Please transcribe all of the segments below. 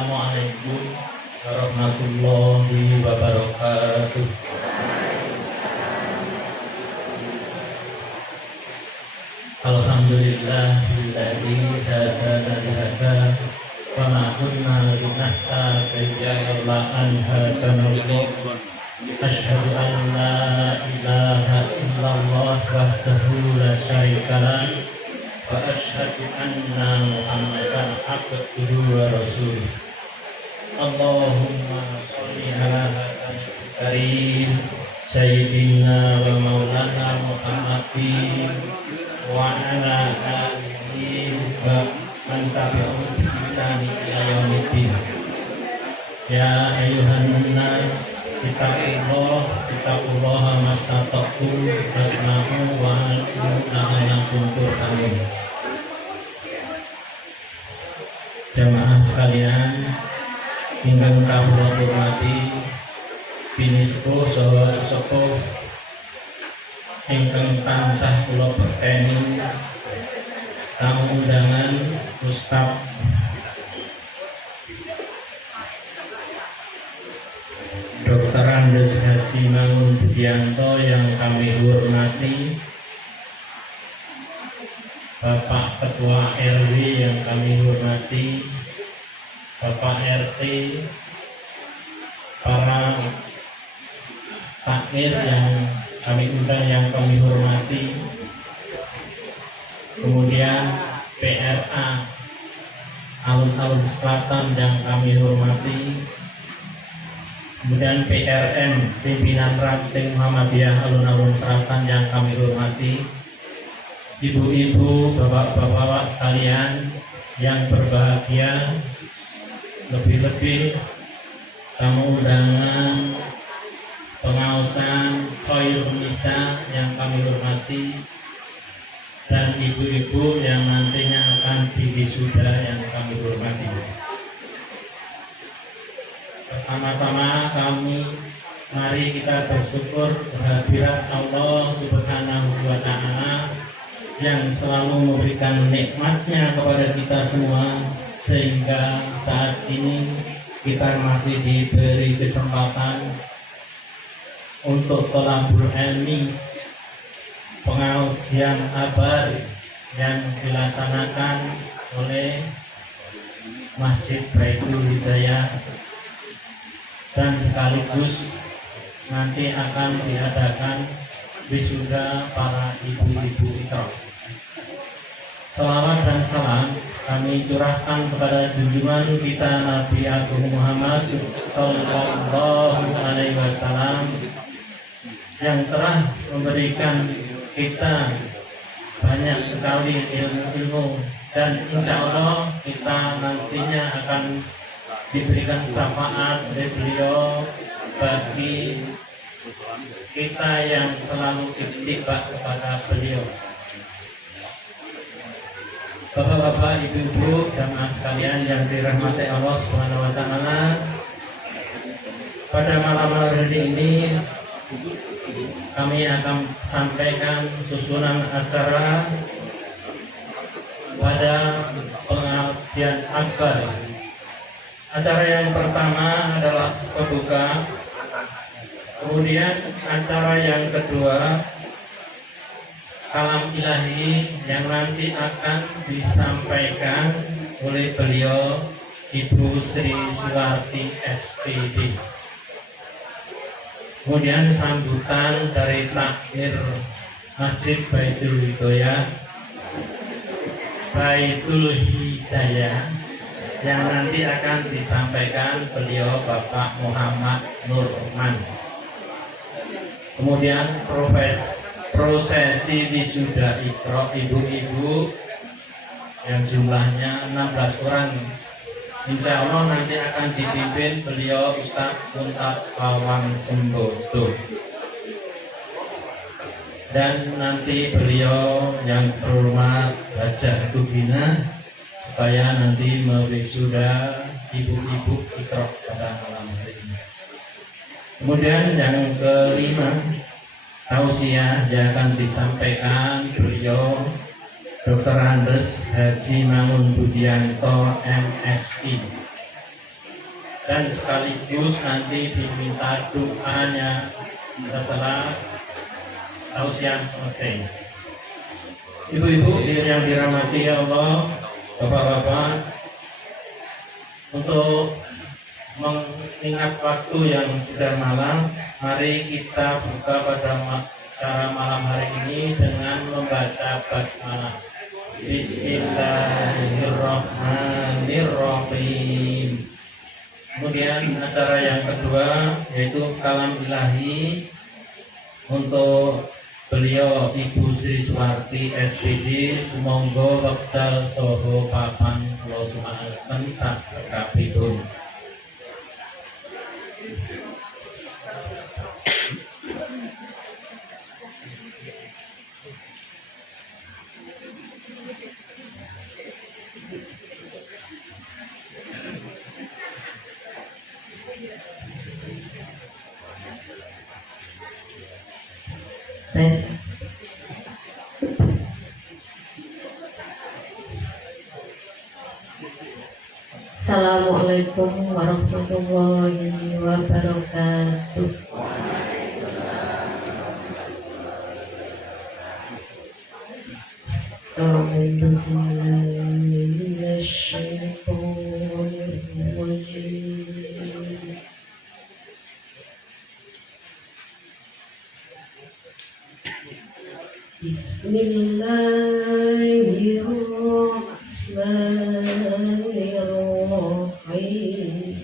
Assalamualaikum warahmatullahi wabarakatuh. Alhamdulillahilladzi hadana lihada wa ma kunna linahtadiya laula an hadana Allah. Asyhadu an la ilaha illallah wahdahu la syarika lah wa asyhadu anna Muhammadan abduhu wa rasuluh. Allahumma sholli ala karim sayyidina wa maulana Muhammadin wa ala alihi wa man tabi'ahum bi ihsan ila yaumiddin. Ya ayyuhan nas ittaqullaha mastata'tum wasma'u wa ati'u la'allakum turhamun. Jamaah sekalian ingkang kawula hormati, bini sepuh saha sesepuh ingkang tansah kula berkeni, tamu undangan Ustaz Dr. Andes Haji Mangun Budianto yang kami hormati, Bapak Ketua RW yang kami hormati, Bapak RT, para takmir yang kami undang yang kami hormati, kemudian PRA Alun-Alun Selatan yang kami hormati, kemudian PRN Pimpinan Ranting Muhammadiyah Alun-Alun Selatan yang kami hormati, ibu-ibu, bapak-bapak sekalian yang berbahagia, lebih-lebih tamu undangan pengawasan Khairun Nisa yang kami hormati, dan ibu-ibu yang nantinya akan diwisuda yang kami hormati. Pertama-tama mari kita bersyukur kehadirat Allah Subhanahu wa Ta'ala yang selalu memberikan nikmatnya kepada kita semua, sehingga saat ini kita masih diberi kesempatan untuk thalabul ilmi, pengajian abar yang dilaksanakan oleh Masjid Baitul Hidayah, dan sekaligus nanti akan diadakan wisuda para ibu-ibu ikrar. Salawat dan salam kami curahkan kepada junjungan kita Nabi Agung Muhammad Sallallahu Alaihi Wasallam yang telah memberikan kita banyak sekali ilmu, dan insya Allah kita nantinya akan diberikan syafaat oleh beliau bagi kita yang selalu ittiba kepada beliau. Bapak-bapak, ibu-ibu, jamaah sekalian yang dirahmati Allah Subhanahu wa Ta'ala, pada malam hari ini kami akan sampaikan susunan acara pada pengajian akbar. Acara yang pertama adalah pembuka, kemudian acara yang kedua kalam ilahi yang nanti akan disampaikan oleh beliau Ibu Sri Suwarti SPD. Kemudian sambutan dari takmir Masjid Baitul Hidayah yang nanti akan disampaikan beliau Bapak Muhammad Nurman. Kemudian prosesi wisuda ikrar ibu-ibu yang jumlahnya 16 orang, insya Allah nanti akan dipimpin beliau Ustaz Muntad Lawang Sembodo, dan nanti beliau yang berhormat Hajah Tubina supaya nanti mewisuda ibu-ibu ikrar pada malam hari ini. Kemudian yang kelima, tausiah yang akan disampaikan beliau Dr. Andes Haji Mangun Budianto MSI dan sekaligus nanti diminta doanya setelah tausiah selesai. Ibu-ibu yang dirahmati Allah, bapak-bapak, untuk mengingat waktu yang sudah malam, mari kita buka pada cara malam hari ini dengan membaca basmalah. Bismillahirrahmanirrahim. Kemudian acara yang kedua yaitu kalam ilahi untuk beliau Ibu Sri Suwarti SPD. Sumangga wekdal saha papan kula sumaken sak sekabehipun. Tes. Assalamualaikum warahmatullahi wabarakatuh. Bismillahirrahmanirrahim.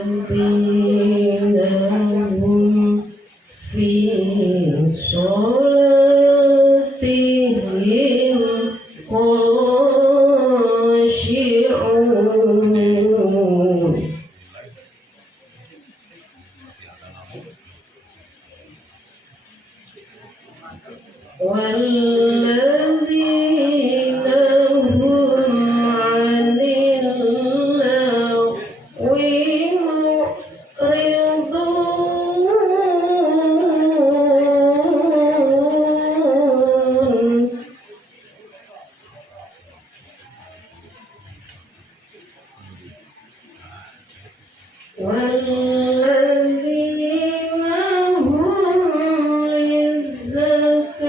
الذين هم في صلاتهم خاشعون والذين هم عن اللغو معرضون والذين هم للزكاة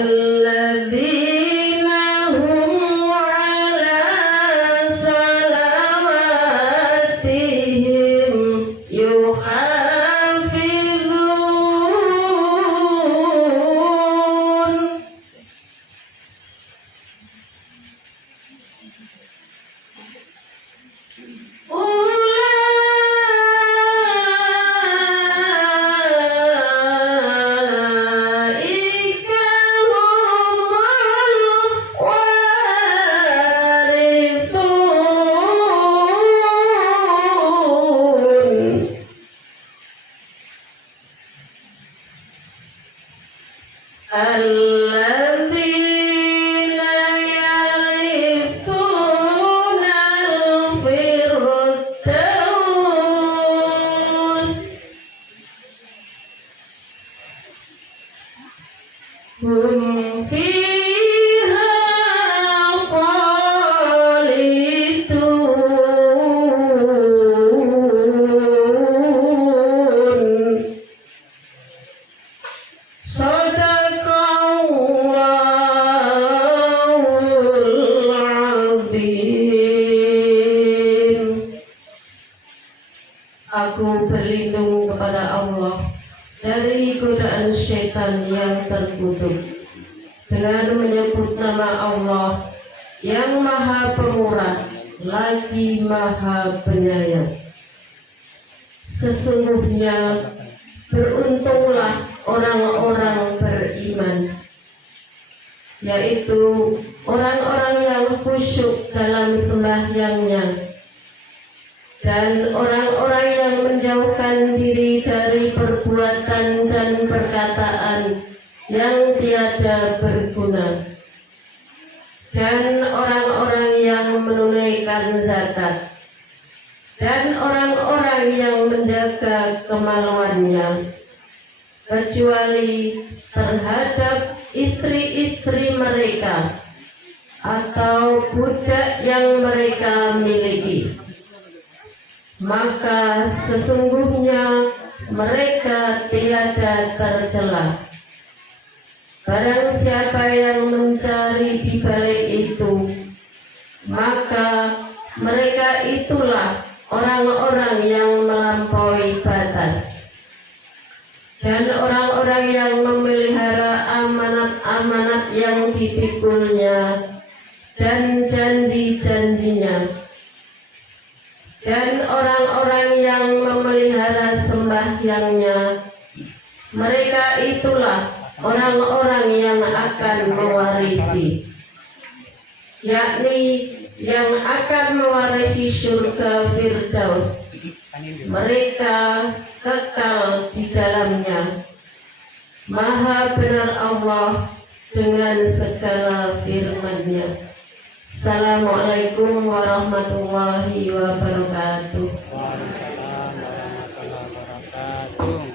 الذين هم على صلواتهم يحافظون أولئك هم الوارثون الذين يرثون الفردوس هم فيها خالدون Sadaqallahul azim. Aku berlindung kepada Allah dari godaan syaitan yang terkutuk dengan menyebut nama Allah yang maha pemurah lagi maha penyayang. Sesungguhnya beruntunglah orang-orang beriman, yaitu orang-orang yang khusyuk dalam sembahyangnya dan orang-orang yang menjauhkan diri dari perbuatan dan perkataan yang tiada berguna, dan orang-orang yang menunaikan zakat, dan orang-orang yang menjaga kemaluannya, kecuali terhadap istri-istri mereka atau budak yang mereka miliki. Maka sesungguhnya mereka tiada tercela. Barang siapa yang mencari di balik itu, maka mereka itulah orang-orang yang melampaui batas, dan orang-orang yang memelihara amanat-amanat yang dipikulnya dan janji-janjinya, dan orang-orang yang memelihara sembahyangnya, mereka itulah orang-orang yang akan mewarisi, yakni yang akan mewarisi surga Firdaus. Mereka kekal di dalamnya. Maha benar Allah dengan segala firman-Nya. Assalamualaikum warahmatullahi wabarakatuh. Waalaikumsalam warahmatullahi wabarakatuh.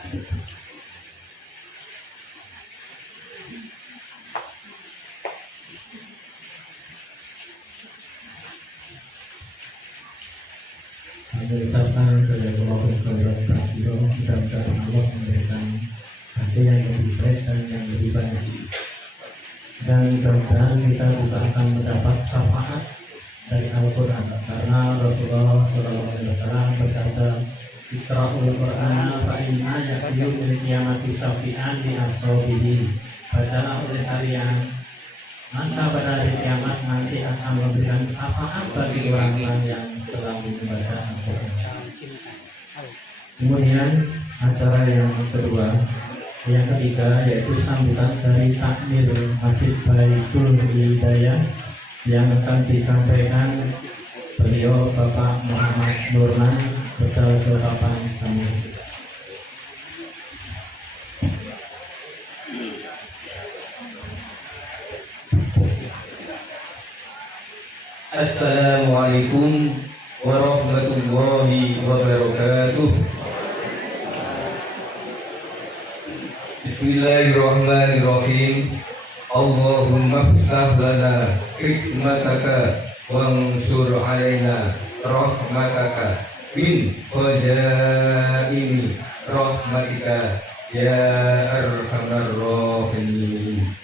Kami ucapkan jazakumullah khairan. Mudah-mudahan Allah memberikan hati yang lebih baik dan yang lebih banyak. Dan mudah-mudahan kita juga akan mendapat syafaat dari Al-Quran, karena Rasulullah SAW berkata, Iqra'ul Qur'an fa inna yaqiyum min qiyamati syafi'an di ashabihi. Bacalah oleh kalian, maka pada hari kiamat nanti akan memberikan syafaat bagi orang-orang yang telah membaca Al-Quran. Kemudian acara yang kedua, yang ketiga, yaitu sambutan dari takmir Masjid Baitul Hidayah yang akan disampaikan beliau Bapak Muhammad Nurman beserta ucapan sambutan. Assalamualaikum warahmatullahi wabarakatuh. Bismillahirrahmanirrahim. Allahumma ftah lana hikmataka wansur alaina rahmataka bin khazaini rahmatika ya arhamar rahimin.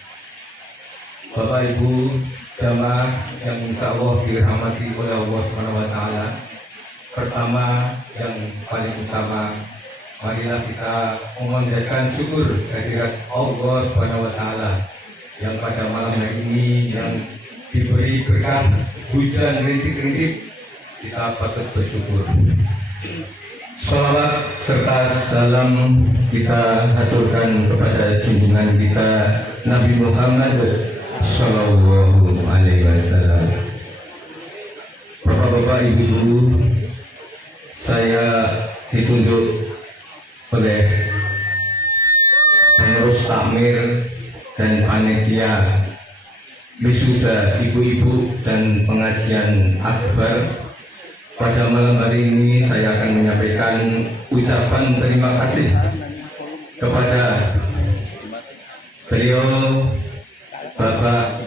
pertama yang paling utama, marilah kita memanjatkan syukur kehadirat Allah Subhanahu wa taala yang pada malam hari ini yang diberi berkah hujan rintik-rintik, kita patut bersyukur. Salawat serta salam kita aturkan kepada junjungan kita Nabi Muhammad Sallallahu Alaihi Wasallam. Bapak-bapak, ibu-ibu, saya ditunjuk oleh pengurus takmir dan panitia wisuda ibu-ibu dan pengajian akbar. Pada malam hari ini saya akan menyampaikan ucapan terima kasih kepada beliau Bapak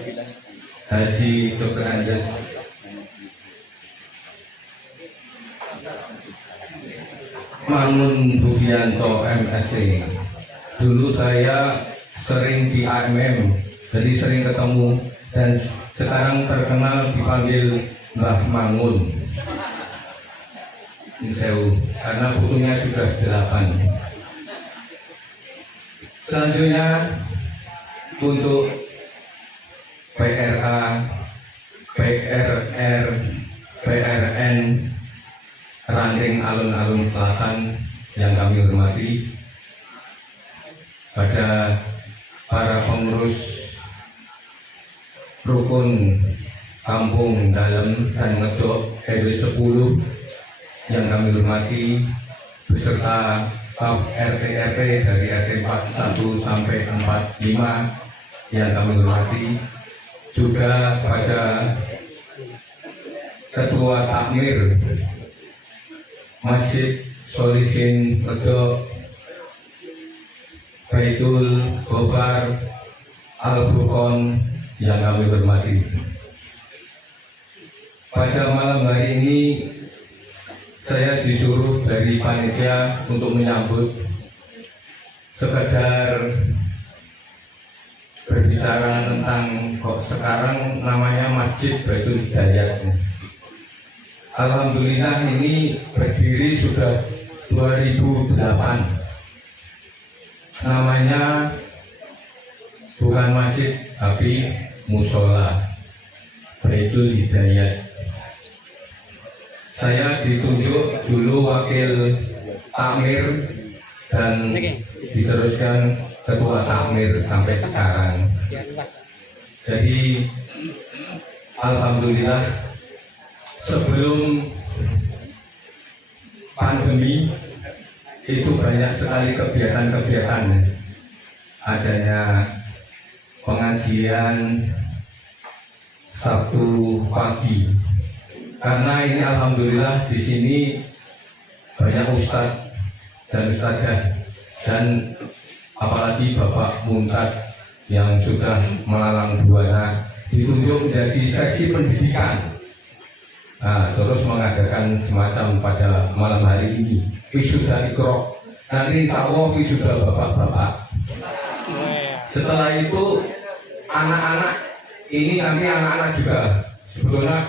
Haji Dr. Andes Mangun Budianto MSc. Dulu saya sering di AMM, jadi sering ketemu, dan sekarang terkenal dipanggil Mbah Mangun. Sewu, karena bukunya sudah 8. Selanjutnya untuk PRA, PRR, PRN Ranting Alun-Alun Selatan yang kami hormati, pada para pengurus rukun Kampung Dalam dan Ngedok RW 10 yang kami hormati, beserta staf RT-RT dari RT 41 sampai 45 yang kami hormati, juga pada Ketua Takmir Masjid Solihin Ngedok Baitul Gofar Al-Furqon yang kami hormati. Pada malam hari ini saya disuruh dari panitia untuk menyambut, sekedar berbicara tentang kok sekarang namanya Masjid Baitul Hidayat. Alhamdulillah ini berdiri sudah 2008. Namanya bukan masjid tapi musola Baitul Hidayat. Saya ditunjuk dulu wakil takmir dan diteruskan ketua takmir sampai sekarang. Jadi alhamdulillah sebelum pandemi itu banyak sekali kegiatan-kegiatan, adanya pengajian Sabtu pagi. Karena ini alhamdulillah di sini banyak ustadz dan ustadzah, dan apalagi Bapak Muntad yang sudah melalang buana ditunjuk menjadi seksi pendidikan. Nah, terus mengadakan semacam pada malam hari ini wisuda Iqra. Nanti insya Allah wisuda bapak-bapak. Setelah itu anak-anak ini nanti anak-anak juga sebetulnya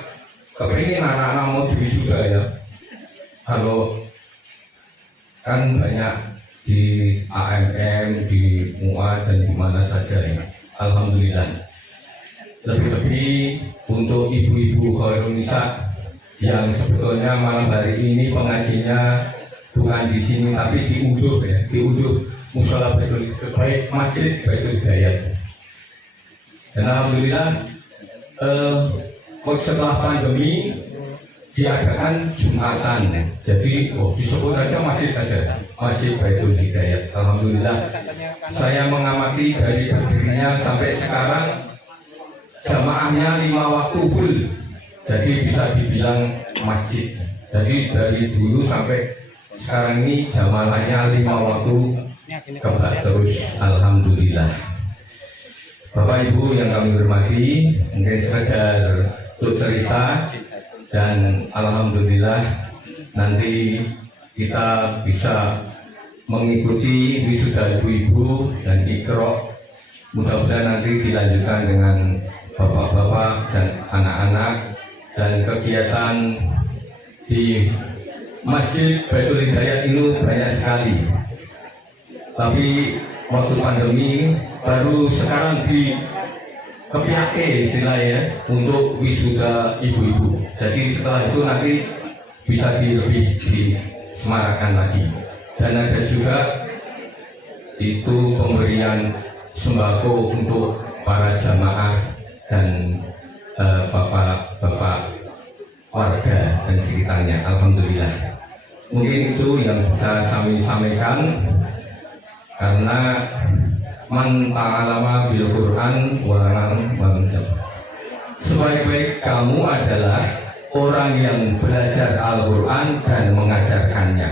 kepingin anak-anak mau diwisuda ya. Kalau kan banyak di AMM, di MUA dan di mana saja ya. Alhamdulillah. Lebih-lebih untuk ibu-ibu Khairun Nisa yang sebetulnya malam hari ini pengajinya bukan di sini tapi diunduh ya, diunduh musola Baitul Hidayat, Masjid Baitul Hidayat. Dan alhamdulillah setelah pandemi diadakan Jumatan, jadi disebut aja masjid aja, Masjid Baitul Hidayat. Alhamdulillah saya mengamati dari berdirinya sampai sekarang jamaahnya 5 waktu full, jadi bisa dibilang masjid. Jadi dari dulu sampai sekarang ini jamaahnya 5 waktu kebak terus. Alhamdulillah. Bapak Ibu yang kami hormati, mungkin sekedar untuk cerita, dan alhamdulillah nanti kita bisa mengikuti wisuda ibu-ibu dan Iqra. Mudah-mudahan nanti dilanjutkan dengan bapak-bapak dan anak-anak, dan kegiatan di Masjid Baitul Hidayat ini banyak sekali. Tapi waktu pandemi baru sekarang di kepiake istilahnya untuk wisuda ibu-ibu. Jadi setelah itu nanti bisa lebih disemarakan lagi. Dan ada juga itu pemberian sembako untuk para jamaah dan bapak-bapak warga dan sekitarnya. Alhamdulillah. Mungkin itu yang bisa kami sampaikan, karena man ta'alama bil Quran wa lam. Sebaik-baik kamu adalah orang yang belajar Al-Quran dan mengajarkannya.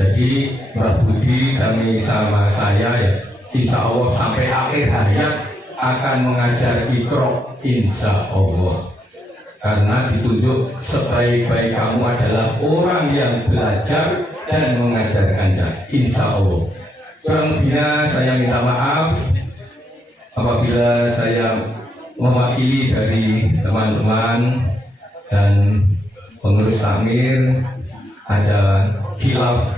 Jadi Mbak Budi kami sama saya ya, insya Allah sampai akhir hayat akan mengajar Iqra, insya Allah. Karena ditunjuk sebaik-baik kamu adalah orang yang belajar dan mengajarkannya, insya Allah. Kurang lebihnya saya minta maaf apabila saya mewakili dari teman-teman dan pengurus takmir ada khilaf,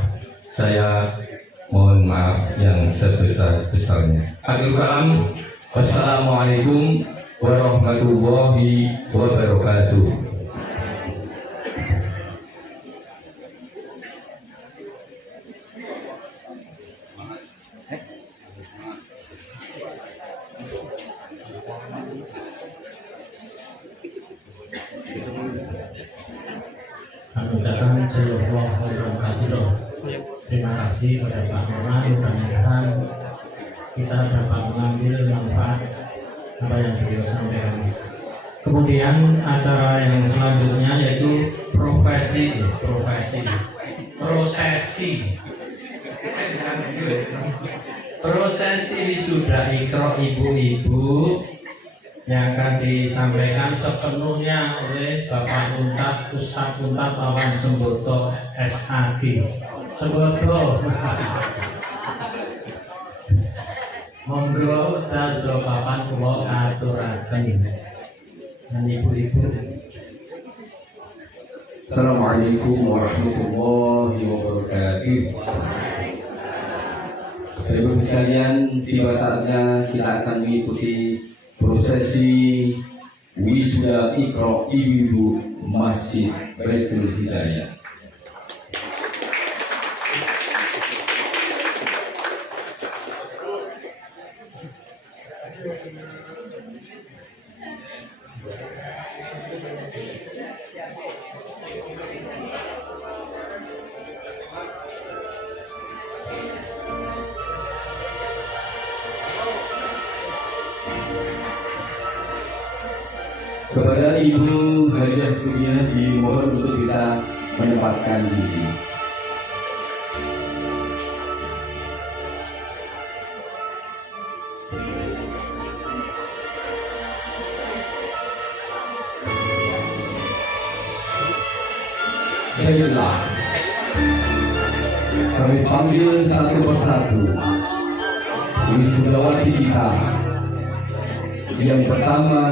saya mohon maaf yang sebesar-besarnya. Akhirul kalam, wassalamualaikum warahmatullahi wabarakatuh. Mengucapkan terima kasih pada Pak Lurah. Mudah-mudahan kita dapat mengambil manfaat apa yang beliau sampaikan. Kemudian acara yang selanjutnya yaitu prosesi wisuda Iqra ibu-ibu yang akan disampaikan sepenuhnya oleh Bapak Untat Ustadz Untat Pawan Semboto SAG. Semboto. Monggo daljo papan kula aturaken. Dan ibu-ibu. Assalamualaikum warahmatullahi wabarakatuh. Bapak-Ibu sekalian, tiba saatnya kita akan mengikuti prosesi wisuda Iqra ibu-ibu Masjid Baitul Hidayat. Kepada Ibu Hajah Dunia dimohon untuk bisa menempatkan diri. Baiklah, kami panggil satu persatu wisudawati kita. Yang pertama,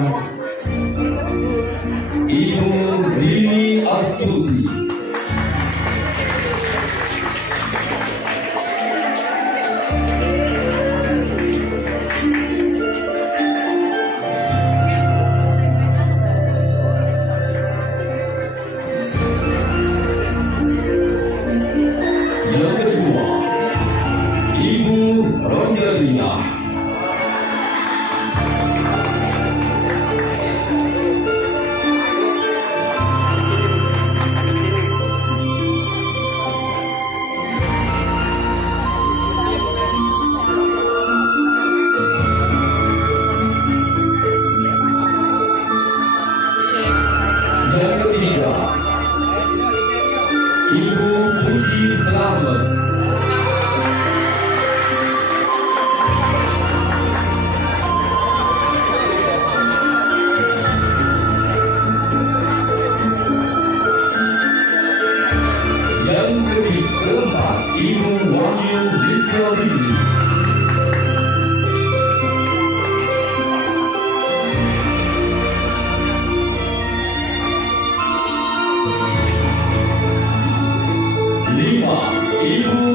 Ibu Rini Asuti. Yang kedua, Ibu Rogelia. Yang ketiga, Ibu Puji Selamat. Yang keempat, Ibu Wahyu Rizky.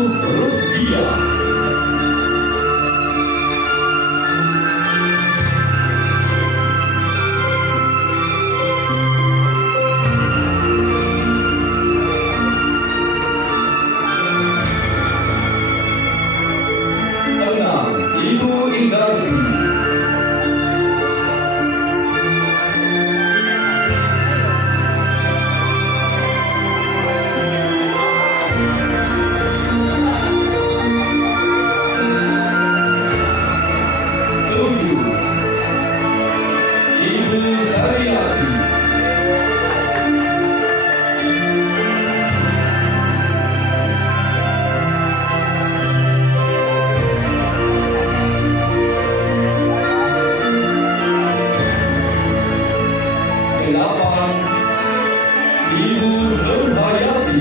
Rusdia. Enam, Ibu Indarti. Tujuh, Ibu Sariati. Delapan, Ibu Nurhayati.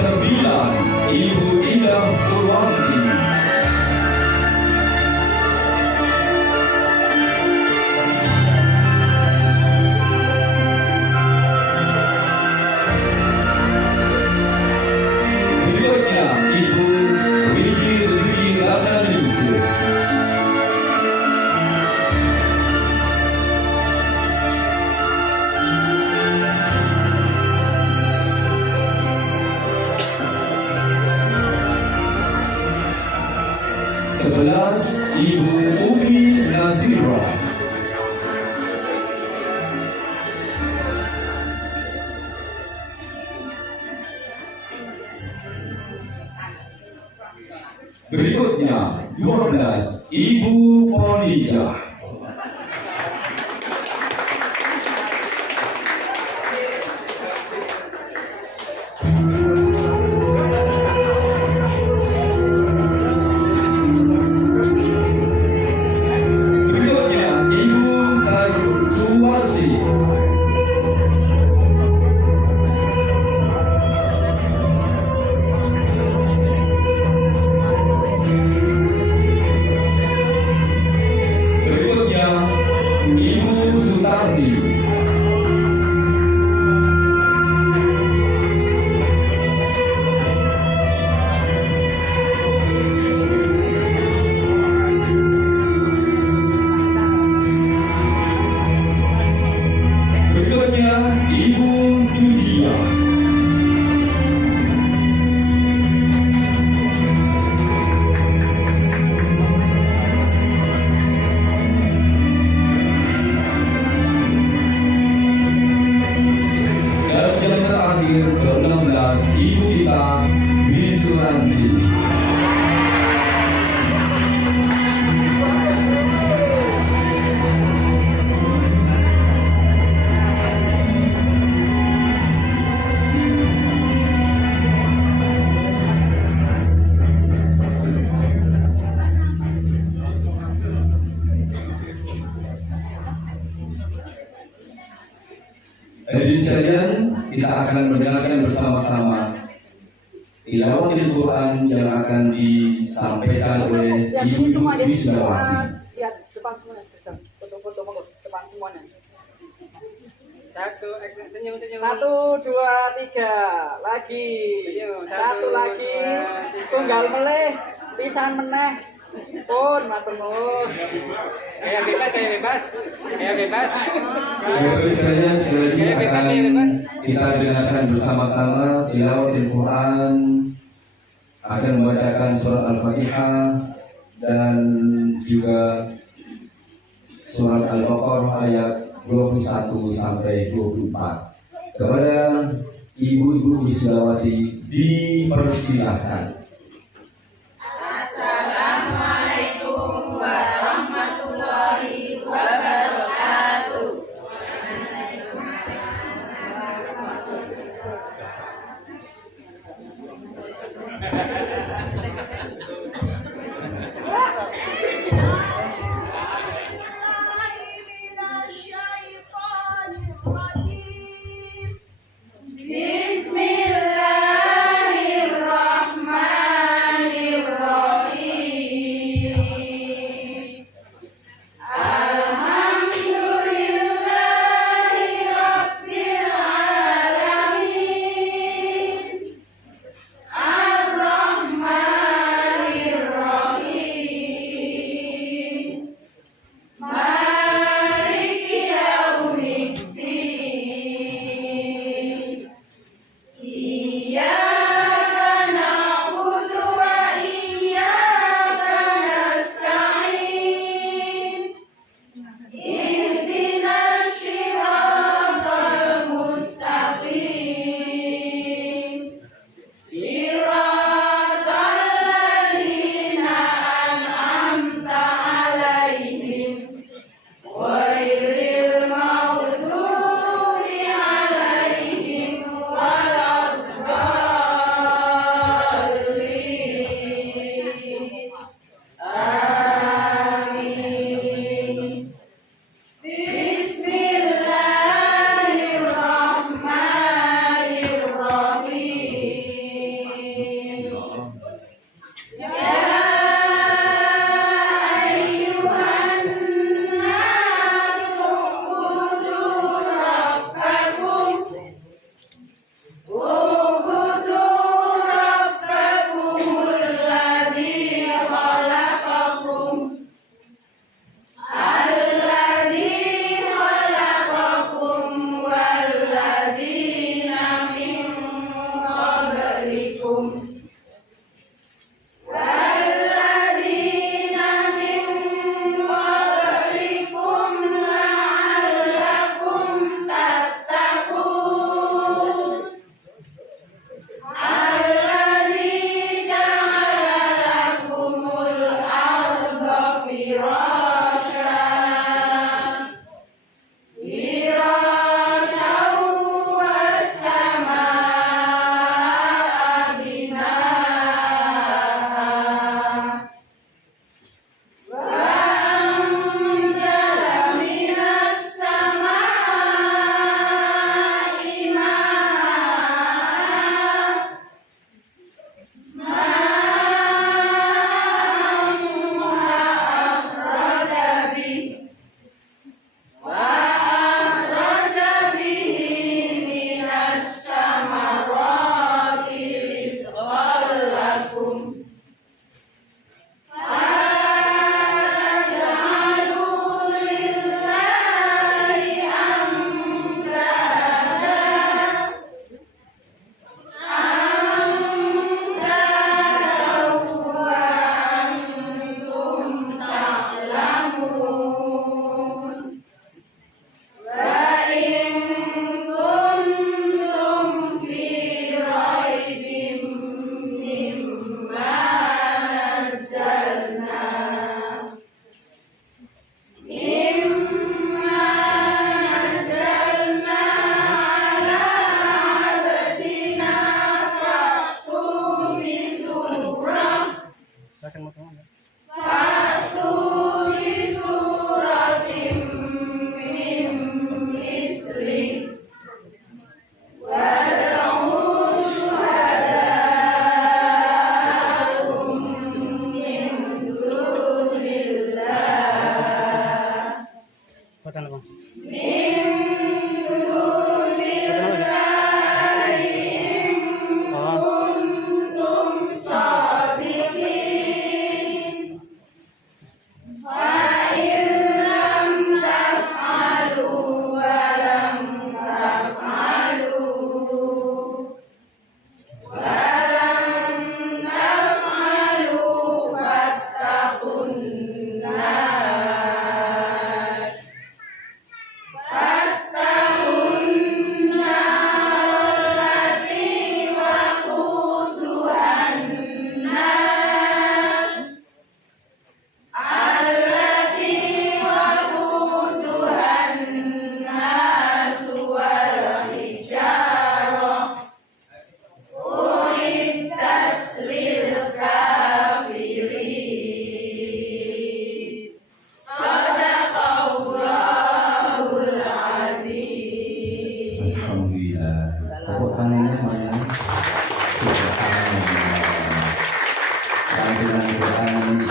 Sembilan, Ibu Indah Purwanti. Berikutnya, Ibu Wiji Dwi Ratnaningsih. Sebelas, Ibu Umi Nazira. Berikutnya, 12, Ibu Ponija. Berikutnya, Ibu Suwasi. Berikutnya, Ibu Sutardi. Berikutnya, Ibu Sujia. Dan yang terakhir, ke-16, Ibu Dita Wisuranti. Hadirin sekalian, kita akan mendengarkan bersama-sama tilawatil Quran yang akan disampaikan oleh Ya, Ibu sini semua deh. Wisnawati. Ya, depan semuanya sebentar. Foto-foto monggo, depan semuanya. Satu, senyum-senyum. 1, 2, 3. Lagi. Senyum, 1 lagi. Tunggal meleh, pisan meneh. Pun matur nuwun. Kayak bebas, kayak bebas. Kayak bebas. Hadirin sekalian, sekali lagi akan kita dengarkan bersama-sama tilawatil Quran, akan membacakan surat Al-Fatihah dan juga surat Al-Baqarah ayat 21 sampai 24. Kepada Ibu-ibu Wisnawati dipersilahkan. Bismillahirrahmanirrahim.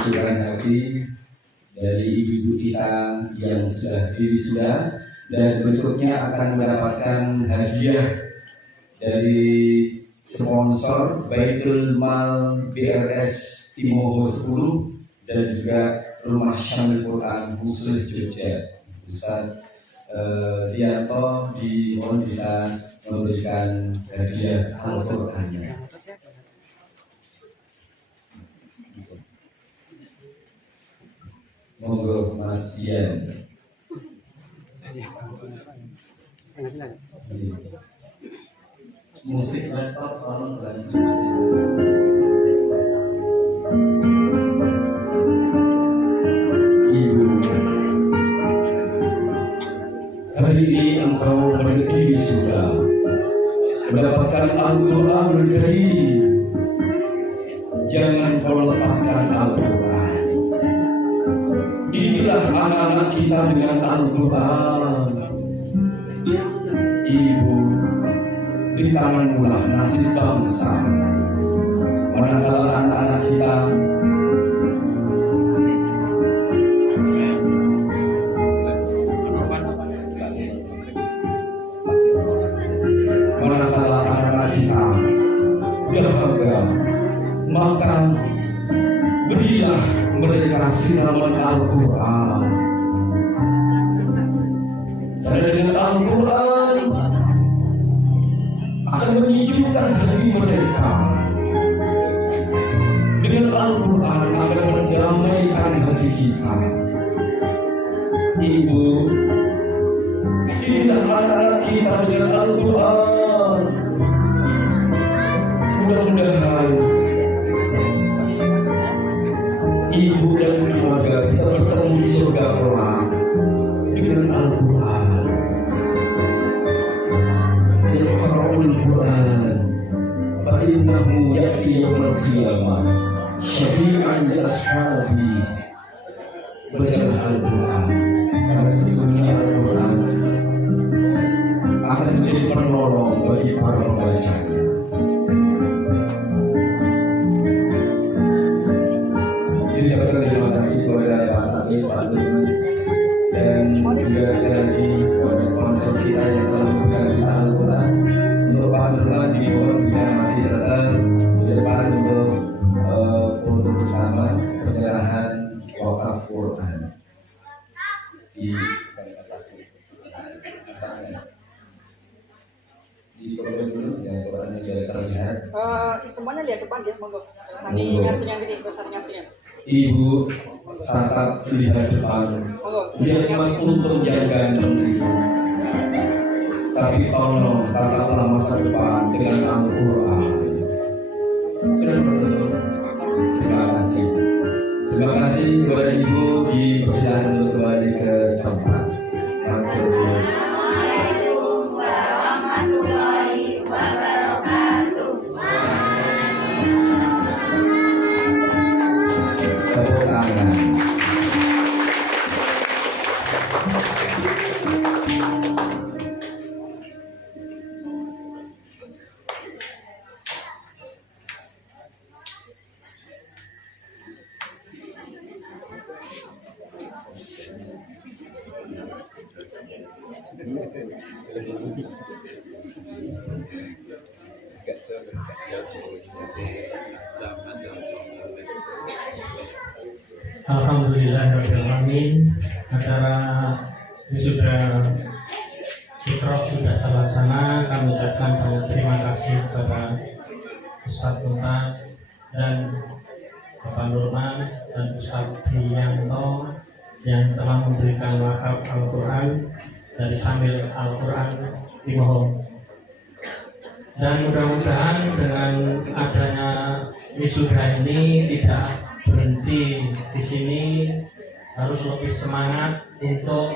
kesukaan hati dari ibu-ibu kita yang sudah diwisuda, dan berikutnya akan mendapatkan hadiah dari sponsor Baitul Mal BRS Timoho 10 dan juga Rumah Syamil Quran khusus Jogja. Ustaz Dianto dimohon bisa memberikan hadiah Al-Qur'annya. Monggo Mas Dian. Musik laptop tolong bantu. Ibu, hari ini engkau menjadi sudah mendapatkan Al-Qur'anul Karim. Jangan kau lepaskan Al-Qur'an. Didiklah anak-anak kita dengan Al-Qur'an. Ibu, di tanganmulah nasib bangsa. Manakala anak-anak kita dahaga, maka berilah mereka siraman Al-Qur'an. Karena dengan Al-Qur'an akan menyejukkan hati mereka. Dengan Al-Qur'an akan mendamaikan hati kita. Ibu, didiklah anak-anak kita dengan Al-Qur'an. Mudah-mudahan ibu dan keluarga bisa bertemu di surga kelak dengan Al-Qur'an. Iqra'ul Qur'an fa innahu ya'ti yaumil qiyamah syafi'an li ashabi. Bacalah Al-Qur'an, karena sesungguhnya Al-Qur'an akan menjadi penolong bagi para pembacanya. Terima kasih kepada Pak Tati, Pak Dutman, dan juga sekali lagi kepada sponsor kita yang telah memberikan kita Al-Qur'an. Untuk Pak Dutman di bawah bisa masih datang di depan untuk foto bersama penyerahan wakaf Quran di atasnya. Di pojok dulu yang Quran yang tidak terlihat. Semuanya lihat depan ya, monggo. Saringan gini, saringan. Ibu tatap lihat depan. Lihat Mas Untung yang ganteng itu. Tapi tolong tataplah masa depan dengan Al-Qur'an. Terima kasih. Terima kasih kepada Ibu, dipersilakan untuk kembali ke tempat. Assalamualaikum warahmatullahi wabarakatuh. Tepuk tangan. Alhamdulillahirrahmanirrahim. Acara wisuda Iqra sudah terlaksana. Kami ucapkan banyak terima kasih kepada Ustaz Unta dan Bapak Nurman dan Ustaz Dianto yang telah memberikan wakaf Al-Quran dari Syamil Al-Quran Timoho. Dan mudah-mudahan dengan adanya wisuda ini tidak berhenti di sini, harus lebih semangat untuk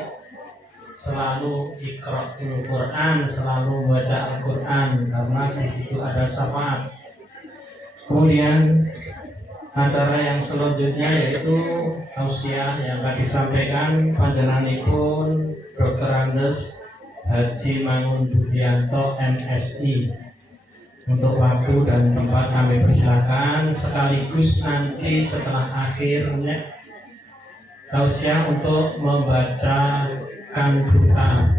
selalu Iqra'ul Quran, selalu baca Al-Quran, karena di situ ada syafaat. Kemudian acara yang selanjutnya yaitu tausiah yang akan disampaikan panjenenganipun Dr. Andes Haji Mangun Budianto MSI. Untuk waktu dan tempat kami persilakan, sekaligus nanti setelah akhirnya tausiah untuk membacakan doa.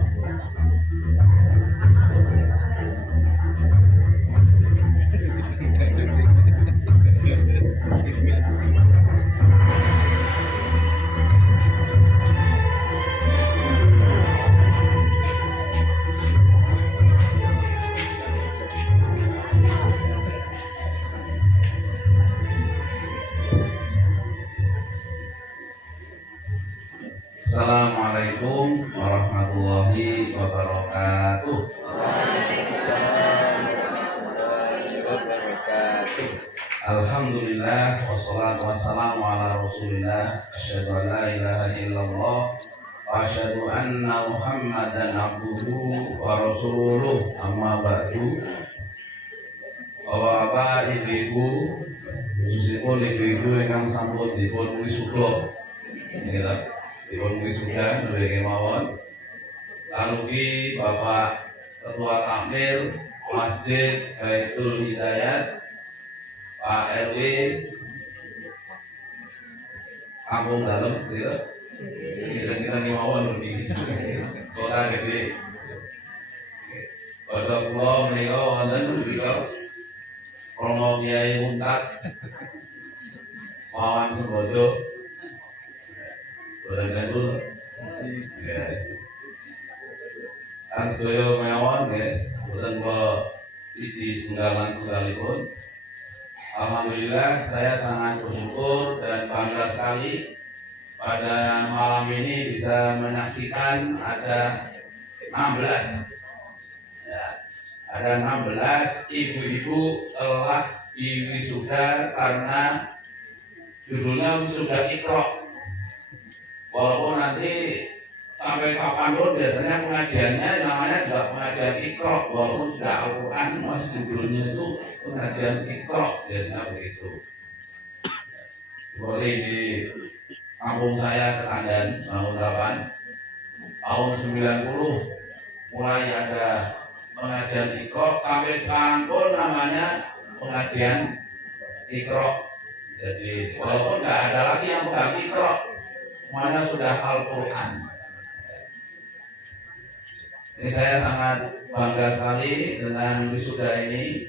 Assalamualaikum warahmatullahi wabarakatuh. Alhamdulillah wassalatu wassalamu ala Rasulillah. Asyhadu an la ilaha illallah wa asyhadu anna Muhammadan abduhu wa rasuluh. Amma ba'du. Bapak-bapak, ibu-ibu, khususipun ibu-ibu ingkang sampun dipun wisuda. Dipun wisuda nggih mawon. Alugi Bapak Ketua Takmir Masjid Baitul Hidayat, Pak RW Kampung Dalem kita mawon niki. Kota Gede. Kota kula menika wonten mriku Romo Kyai Muntat Wawan Sembodo. Betul. Asdoyo mawon nggih, boten kula iki senggalan sekalipun. Alhamdulillah saya sangat bersyukur dan bangga sekali pada malam ini bisa menyaksikan ada 16 ya, ada 16 ibu-ibu telah diwisuda karena judulnya wisuda Iqra. Walaupun nanti sampai kapanpun biasanya pengajiannya namanya juga pengajian Iqra, walaupun sudah Al-Quran masih judulnya itu pengajian Iqra, biasanya begitu. Seperti di kampung saya Ketandan, tahun 90 mulai ada pengajian Iqra, sampai sekarang pun namanya pengajian Iqra. Jadi walaupun nggak ada lagi yang pegang Iqra, semuanya sudah Al-Quran. Ini saya sangat bangga sekali dengan wisuda ini.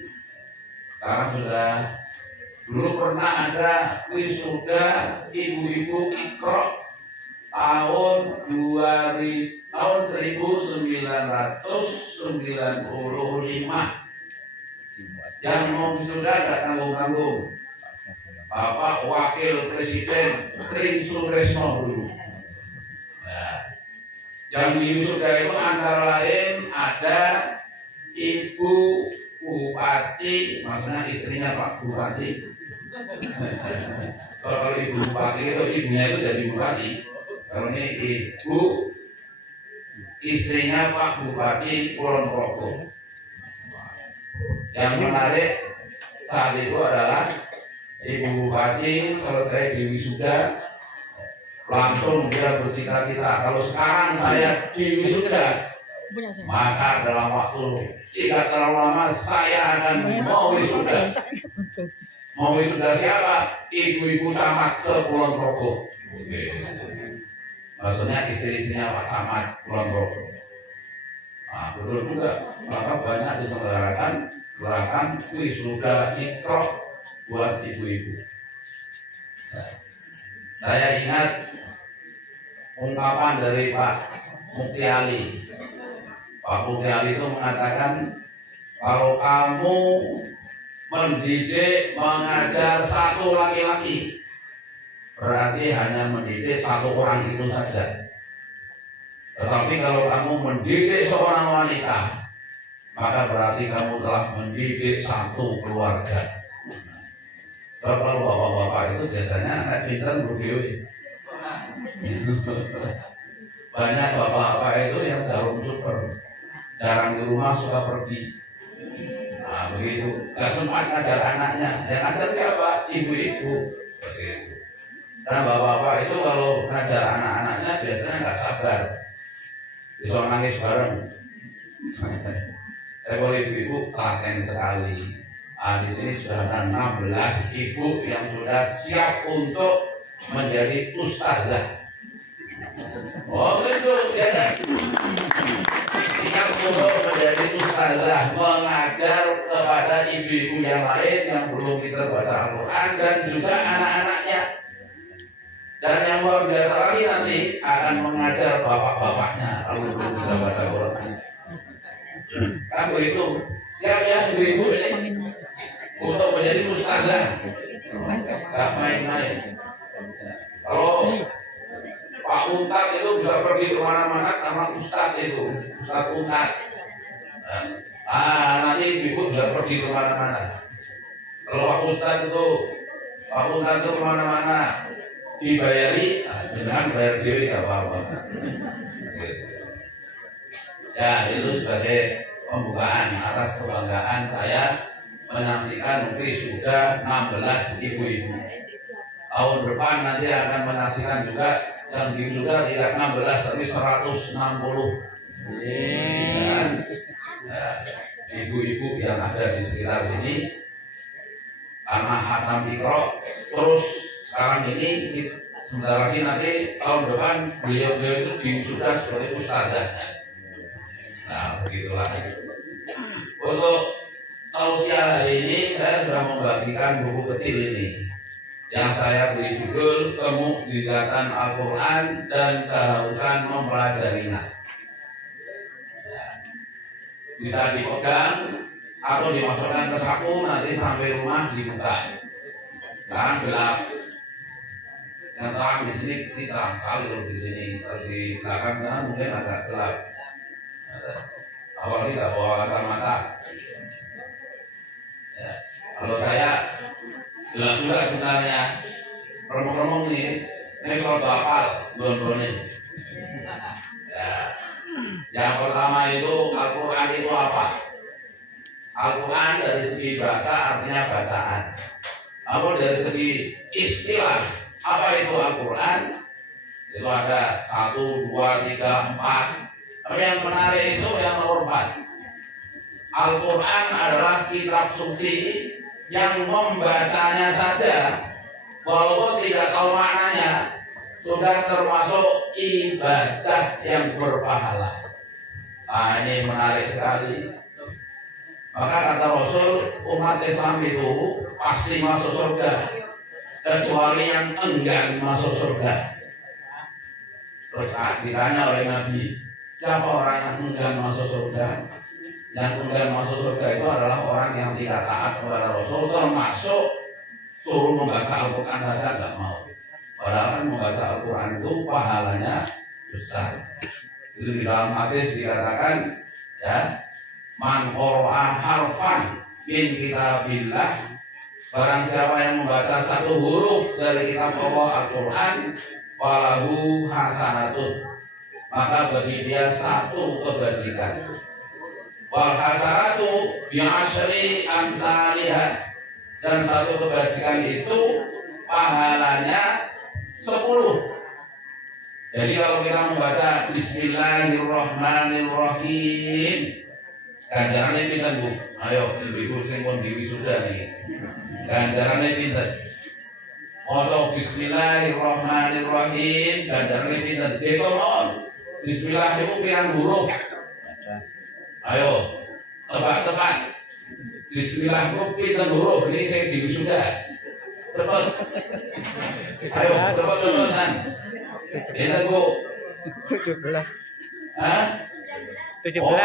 Sekarang sudah, dulu pernah ada wisuda ibu-ibu Iqra tahun 1995. Yang mau wisuda gak tanggung-tanggung. Bapak Wakil Presiden Tri Sutresno dulu. Nah, yang wisuda itu antara lain ada Ibu Bupati, maksudnya istrinya Pak Bupati. Kalau Ibu Bupati itu ibunya itu jadi Bupati. Kalau ini Ibu istrinya Pak Bupati Kulon Progo. Yang menarik saat itu adalah Ibu Bupati selesai diwisuda langsung dia bercita-cita, kalau sekarang saya diwisuda maka dalam waktu tidak terlalu lama saya akan mau wisuda. Mau wisuda siapa? Ibu-ibu camat se-Kulon Progo. Maksudnya istri-istrinya Pak Camat Kulon Progo. Nah, betul juga, maka banyak diselenggarakan gerakan wisuda Iqra buat ibu-ibu. Saya ingat ungkapan dari Pak Mukti Ali. Pak Mukti Ali itu mengatakan, kalau kamu mendidik, mengajar satu laki-laki, berarti hanya mendidik satu orang itu saja. Tetapi kalau kamu mendidik seorang wanita, maka berarti kamu telah mendidik satu keluarga. Kalau bapak-bapak itu biasanya anak pintar berdewi. Banyak bapak-bapak itu yang jarum super, jarang di rumah, suka pergi. Nah begitu, gak sempat ngajar anaknya. Yang ngajar siapa? Ibu-ibu. Begitu. Karena bapak-bapak itu kalau ngajar anak-anaknya biasanya gak sabar, bisa nangis bareng. Kalau ibu-ibu telaten sekali. Di sini sudah ada 16 ibu yang sudah siap untuk menjadi ustazah. Oh itu ya, siap untuk menjadi ustazah, mengajar kepada ibu-ibu yang lain yang belum pintar baca Al-Quran dan juga anak-anaknya. Dan yang luar biasa lagi nanti akan mengajar bapak-bapaknya kalau belum bisa baca Al-Quran. Kan begitu. Siap ya ibu-ibu ini untuk menjadi ustazah. Gak main-main. Kalau Pak Untar itu bisa pergi kemana-mana karena Ustadz itu, Ustadz Untar. Nanti ibu bisa pergi kemana-mana. Kalau Pak Ustadz itu, Pak Untar itu kemana-mana dibayari, dengan bayar diri nggak apa-apa. Ya itu sebagai pembukaan atas kebanggaan saya menyaksikan mungkin sudah 16 ibu-ibu. Tahun depan nanti akan menyaksikan juga yang juga tidak 16 tapi 160 ibu-ibu yang ada di sekitar sini karena hatam Iqra. Terus sekarang ini sebentar lagi nanti tahun depan beliau-beliau itu sudah sebagai ustazah. Nah begitulah. Untuk tausiah hari ini saya sudah membagikan buku kecil ini yang saya beri judul Kemukjizatan Al-Quran dan Kehausan Mempelajarinya. Bisa dipegang atau dimasukkan ke saku, nanti sampai rumah dibuka. Sekarang gelap. Yang terang di sini terang sekali loh di sini. Kalau di belakang sana mungkin agak gelap. Apalagi tidak bawa kacamata. Ya. Kalau saya gelap juga sebenarnya. Remong-remong ini kalau hafal belum ini. Ya. Yang pertama itu Al-Quran itu apa? Al-Quran dari segi bahasa artinya bacaan. Namun dari segi istilah apa itu Al-Quran? Itu ada 1, 2, 3, 4. Tapi yang menarik itu yang nomor 4. Al-Quran adalah kitab suci yang membacanya saja walaupun tidak tahu maknanya sudah termasuk ibadah yang berpahala. Nah ini menarik sekali. Maka kata Rasul, umat Islam itu pasti masuk surga kecuali yang enggan masuk surga. Terus ditanya oleh Nabi, siapa orang yang enggan masuk surga? Yang enggan masuk surga itu adalah orang yang tidak taat kepada Rasul, termasuk suruh membaca Al-Quran saja nggak mau. Padahal kan membaca Al-Quran itu pahalanya besar. Itu di dalam hadis dikatakan, ya, man qara'a harfan min kitabillah, barang siapa yang membaca satu huruf dari kitab Allah Al-Quran, falahu hasanatun, maka bagi dia satu kebajikan. Wal hasanatu bi asyri amsalihah, dan satu kebajikan itu pahalanya 10. Jadi kalau kita membaca Bismillahirrahmanirrahim, ganjarannya pinten Bu? Ayo ibu-ibu sing pun diwisuda nih. Ganjarannya pinten? Maca Bismillahirrahmanirrahim, ganjarannya pinten? Dekon. Bismillah itu pirang huruf? Ayo tebak-tebak. Bismillah itu pinten huruf? Ini saya diwisuda. Cepat. Ayo cepat-cepatan. Ini Bu 17. Hah? 17. Oh,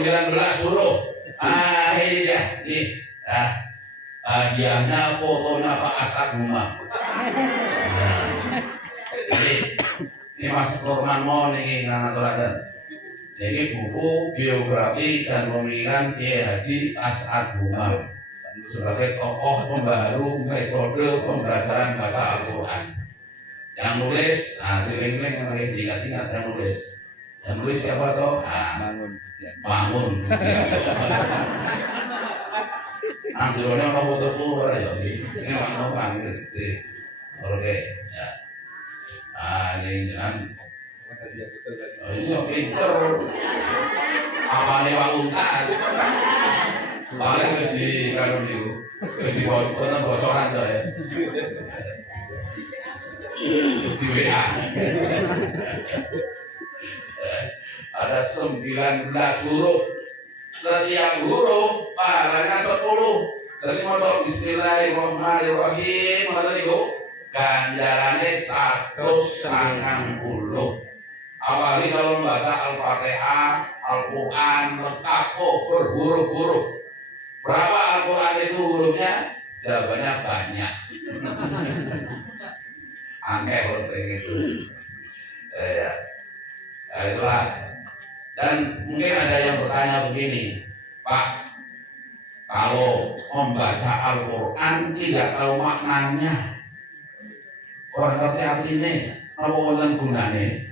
19 huruf. Ini dia. Nih. Hadiahnya fotonya Pak Asad Gumam. Jadi ini Mas Nurman mau nih ngaturaken. Ini buku biografi dan pemikiran Kiai Haji Asad Gumam sebagai tokoh pembaharu metode pembelajaran baca Al-Quran. Yang nulis, dieling-eling yang lagi diingat-ingat yang nulis. Yang nulis siapa toh? Bangun. Anggurnya mau terkeluar ya, ini mau gitu. Oke, ya. Ini dengan Ini yang pinter. Awalnya Pak Untar. Paling di kalau di bocoran tuh ya. Di WA. Ada 19 huruf. Setiap huruf pahalanya 10. Jadi mau Bismillahirrahmanirrahim. Mana nih ganjarannya 190. Apalagi kalau membaca Al-Fatihah, Al-Quran lengkap kok berhuruf-huruf. Berapa Al-Quran itu hurufnya? Jawabannya banyak. Aneh kalau kayak gitu. Ya, itulah. Dan mungkin ada yang bertanya begini, Pak, kalau membaca Al-Quran tidak tahu maknanya, orang ngerti artinya, apa wonten gunanya?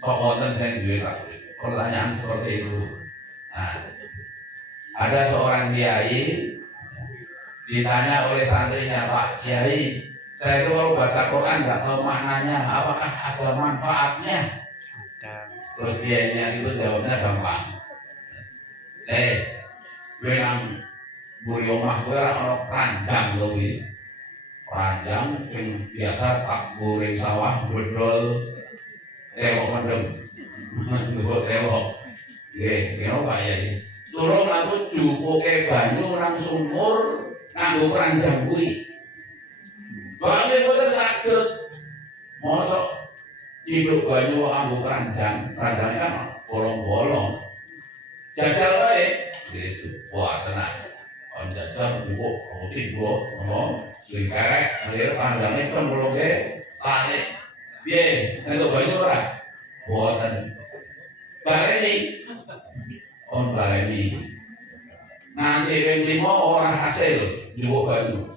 Kok wonten saya juga pertanyaan seperti itu. Nah, ada seorang kiai ditanya oleh santrinya, Pak Kiai, saya itu kalau baca Quran nggak tahu maknanya, apakah ada manfaatnya? Terus kiainya itu jawabnya gampang. Gue nang buri omah gue orang panjang loh, panjang yang biasa tak goreng sawah bedol tewok mendem, gue tewok, gini Pak Yai. Tolong aku jupuke banyu nang sumur nganggo keranjang kuwi. Bangke boten saged. Mosok hidup banyu nganggo keranjang, keranjangnya kan bolong-bolong. Jajal wae. Gitu. Wah, tenang. On jajal jupuk putih gua, sing kerek, akhirnya keranjangnya kan bolongke tarik. Piye? Nganggo banyu ora? Boten. Bareni. On bareni. Nanti ping 5 orang hasil jupuk banyu.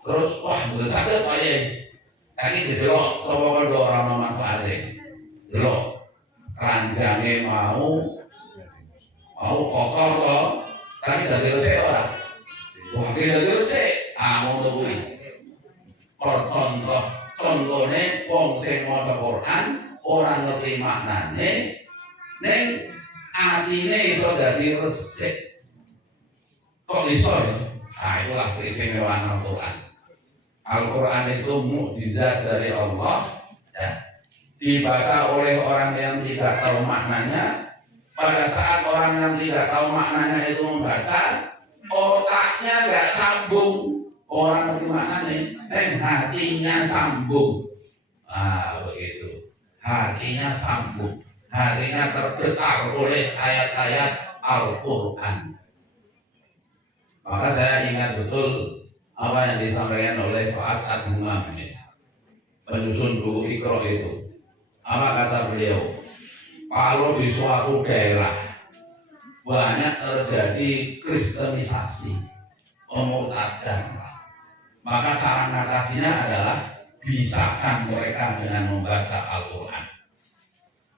Terus wah bener saged Pak Yai. Tadi didelok sapa kandha ora manfaate. Delok keranjange mau kotor kok. Tadi dadi resik ora? Wah iki dadi resik. Ngono kuwi. Korton kok contone wong sing maca Quran ora ngerti maknane ning atine iso dadi resik. Kok iso ya? Itulah keistimewaan Al-Quran. Al-Quran itu mukjizat dari Allah, ya. Dibaca oleh orang yang tidak tahu maknanya. Pada saat orang yang tidak tahu maknanya itu membaca, otaknya nggak sambung. Orang ngerti maknanya, dan hatinya sambung. Begitu. Hatinya sambung. Hatinya tergetar oleh ayat-ayat Al-Quran. Maka saya ingat betul apa yang disampaikan oleh Pak As'ad Humam ini, penyusun buku Iqra itu. Apa kata beliau? Kalau di suatu daerah banyak terjadi kristenisasi, pemurtadan, maka cara mengatasinya adalah bisakan mereka dengan membaca Al-Quran.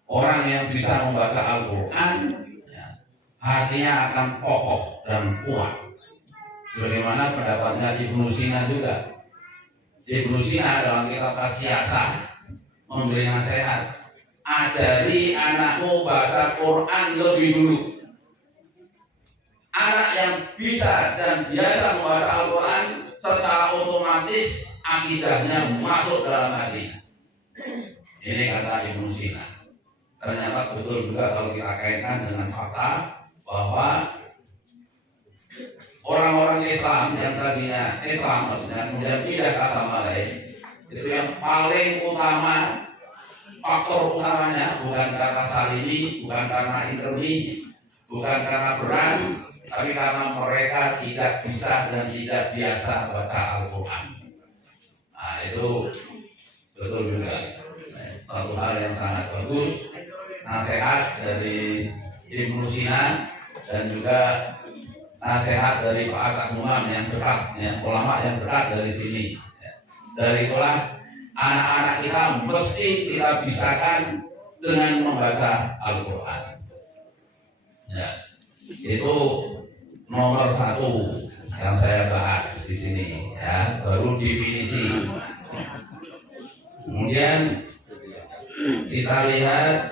Orang yang bisa membaca Al-Quran, ya, hatinya akan kokoh dan kuat. Sebagaimana pendapatnya Ibnu Sina juga. Ibnu Sina dalam kitab Tasyasa memberi nasihat, ajari anakmu baca Quran lebih dulu. Anak yang bisa dan biasa membaca Al-Quran secara otomatis akidahnya masuk dalam hatinya. Ini kata Ibnu Sina. Ternyata betul juga kalau kita kaitkan dengan fakta bahwa orang-orang Islam yang tadinya Islam maksudnya kemudian pindah ke agama lain, itu yang paling utama, faktor utamanya bukan karena salini, bukan karena intermi, bukan karena beras, tapi karena mereka tidak bisa dan tidak biasa baca Al-Quran. Nah itu betul juga satu hal yang sangat bagus, nasihat dari Ibnu Sina dan juga nasihat dari Pak As'ad Humam yang dekat, ya, ulama yang dekat dari sini. Ya. Dari itulah anak-anak kita mesti kita bisakan dengan membaca Al-Quran. Ya. Itu nomor 1 yang saya bahas di sini. Ya. Baru definisi. Kemudian Kita lihat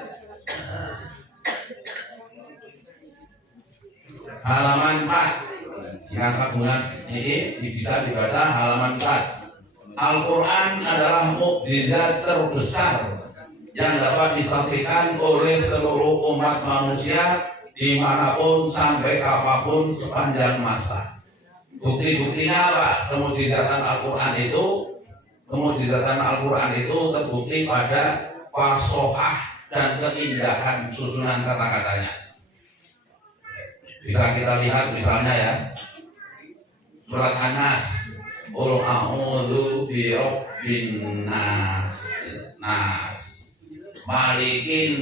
halaman 4. Yang kagungan ini bisa dibaca halaman 4. Al-Quran adalah mukjizat terbesar yang dapat disaksikan oleh seluruh umat manusia dimanapun sampai kapanpun sepanjang masa. Bukti-buktinya apa? Kemukjizatan Al-Quran itu, terbukti pada fasohah dan keindahan susunan kata-katanya. Bisa kita lihat misalnya ya, surat An-Nas, Qul a'udzu birabbin nas, malikin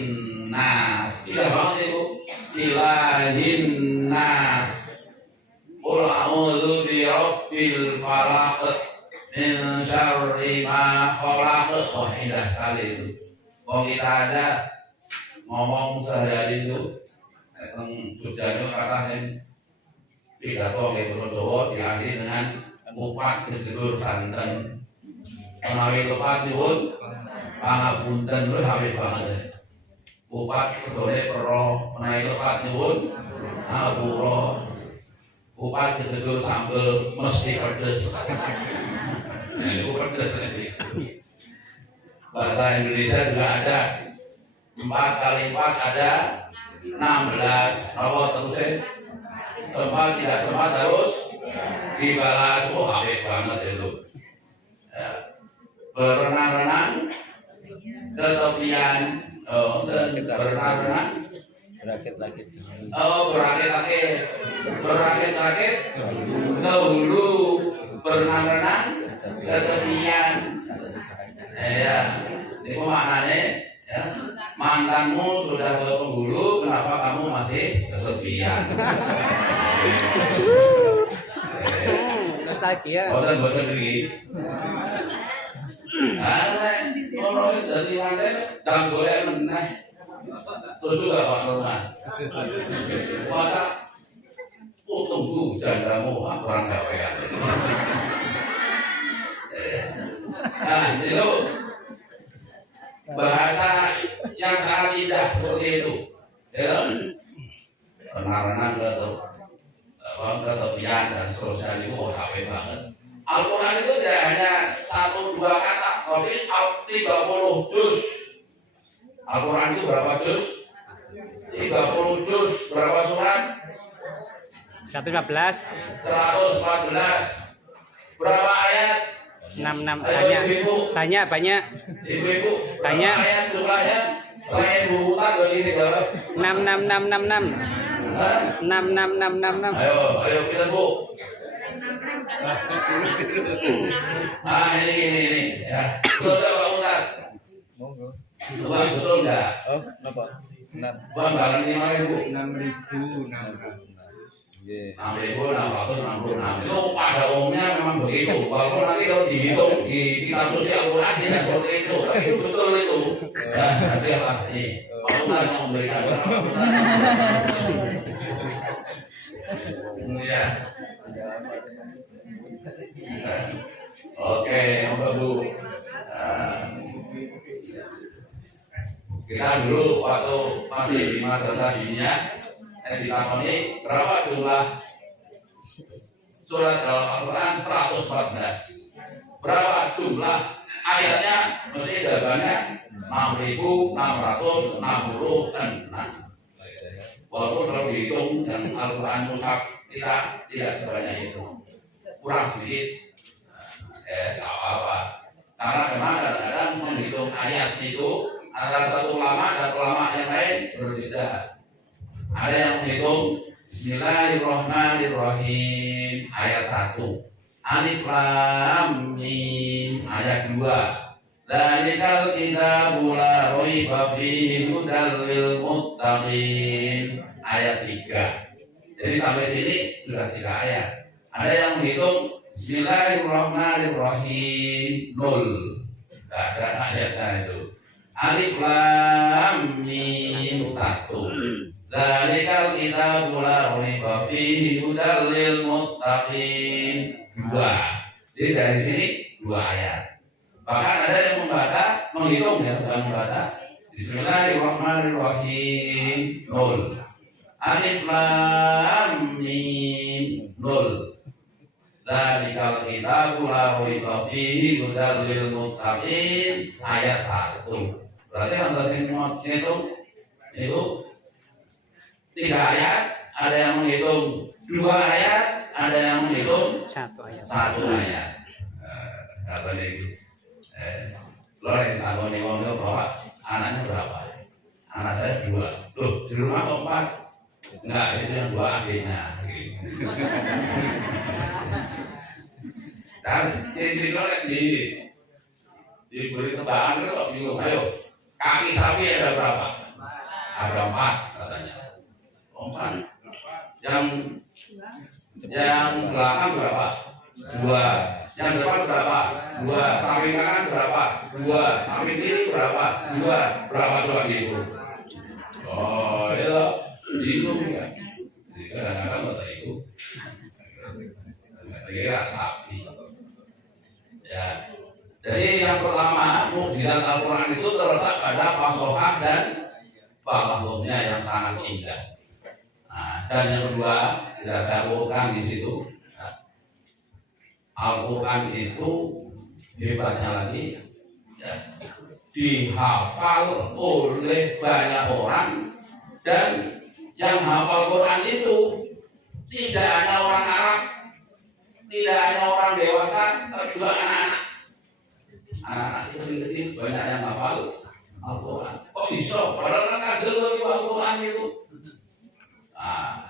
nas, tidak banget itu, ilahin nas, Qul a'udzu birabbil falaq, min syarri ma khalaq. Oh, indah sekali itu. Kalau kita aja ngomong sehari-hari itu, tujuannya katanya pidato gitu Jawa diakhiri dengan upat kejedur santen. Menawi lepat nyuwun pangapunten lu hawe banget. Upat sedone pro menawi lepat nyuwun ngapura. Upat kejedur sambel mesti pedes. Itu pedes ini. Bahasa Indonesia juga ada 4 kali 4 ada 16. Apa terusnya? Sempat tidak sempat harus dibalas. Oh, habis banget itu. Ya. Berenang-renang ke tepian. Berenang-renang. Berakit-rakit. Oh, berakit-rakit. Dahulu berenang-renang ke tepian. Ya, itu maknanya. Ya. Mantanmu sudah ke penghulu, kenapa kamu masih kesepian? Nostalgia. Boten iki. Kalau dari manten, dan boleh meneh. Setuju gak Pak Nurman? Maka, tunggu jandamu, kurang gawean. Nah, itu bahasa yang sangat indah seperti itu, ya. Renang-renang ke tepian dan seterusnya itu happy banget. Al-Quran itu tidak hanya 1-2 kata, tapi 30 juz. Al-Quran itu berapa juz? 30 juz. Berapa surat? 114. 114. Berapa ayat? 66. Tanya Banyak. Ibu-ibu, Tanya. berapa ayat jumlahnya? Selain burutan bagi segala. 6. Ayo kita Bu. Ah ini ya. Betul tak Pak Ustaz? Wah, betul enggak? Oh, kenapa? 6. Bang, barang 5.000. 6.666. Itu pada umumnya memang begitu. Walaupun nanti kalau dihitung di kitab suci Al-Quran tidak seperti itu, tapi itu betul itu. Ya, nanti apa nih? Pak Ustaz yang memberikan ya. Oke, Bapak Bu. Kita dulu waktu masih di madrasah dinia, ditakoni berapa jumlah surat dalam Al-Quran? 114. Berapa jumlah ayatnya? Mesti ada banyak, 6.666. Walaupun kalau dihitung dan Al-Quran mushaf kita tidak sebanyak itu, kurang sedikit. Tidak apa-apa. Karena memang kadang-kadang menghitung ayat itu antara satu ulama dan ulama yang lain berbeda. Ada yang menghitung Bismillahirrahmanirrahim ayat 1, Alif Lam Mim ayat 2, Dzalikal kitabu la raiba fihi hudal lil muttaqin ayat 3. Jadi sampai sini sudah 3 ayat. Ada yang menghitung Bismillahirrahmanirrahim 0. Tidak ada ayatnya itu. Alif Lam Mim 1. Dzalikal kitabu la raiba fihi hudal lil muttaqin 2. Jadi dari sini 2 ayat. Bahkan ada yang membaca menghitung ya, bukan membaca. Bismillahirrahmanirrahim. 0. Alif lam mim 0. Dzalikal kitabu la raiba fihi hudal lil muttaqin ayat 1. Berarti anda menghitung itu 3 ayat, ada yang menghitung 2 ayat, ada yang menghitung 1 ayat. 1 ayat. Katanya itu. Lo yang tahu nih ngomong berapa? Anaknya berapa? Anak saya 2. Loh, di rumah kok 4? Enggak, itu yang 2 adiknya. Dan ciri-ciri lo yang diberi tebakan itu kok bingung. Ayo, kaki sapi ada berapa? Ada 4 katanya. 4. Yang belakang berapa? 2. Yang depan berapa? 2. Samping kanan berapa? 2. Samping kiri berapa? 2. Berapa coba dihitung? Oh, itu dihitung ya. Jadi kadang-kadang nggak terhitung. Kira sapi. Ya. Jadi yang pertama, mukjizat Al-Quran itu terletak pada fasohah dan balaghahnya yang sangat indah. Nah, dan yang kedua, tidak saya urutkan di situ. Al-Quran itu hebatnya lagi ya, dihafal oleh banyak orang, dan yang hafal Quran itu tidak hanya orang Arab, tidak hanya orang dewasa, tapi juga anak-anak. Anak-anak kecil-kecil banyak yang hafal Al-Quran. Kok bisa? Padahal kan kagel lagi Al-Quran itu. Nah,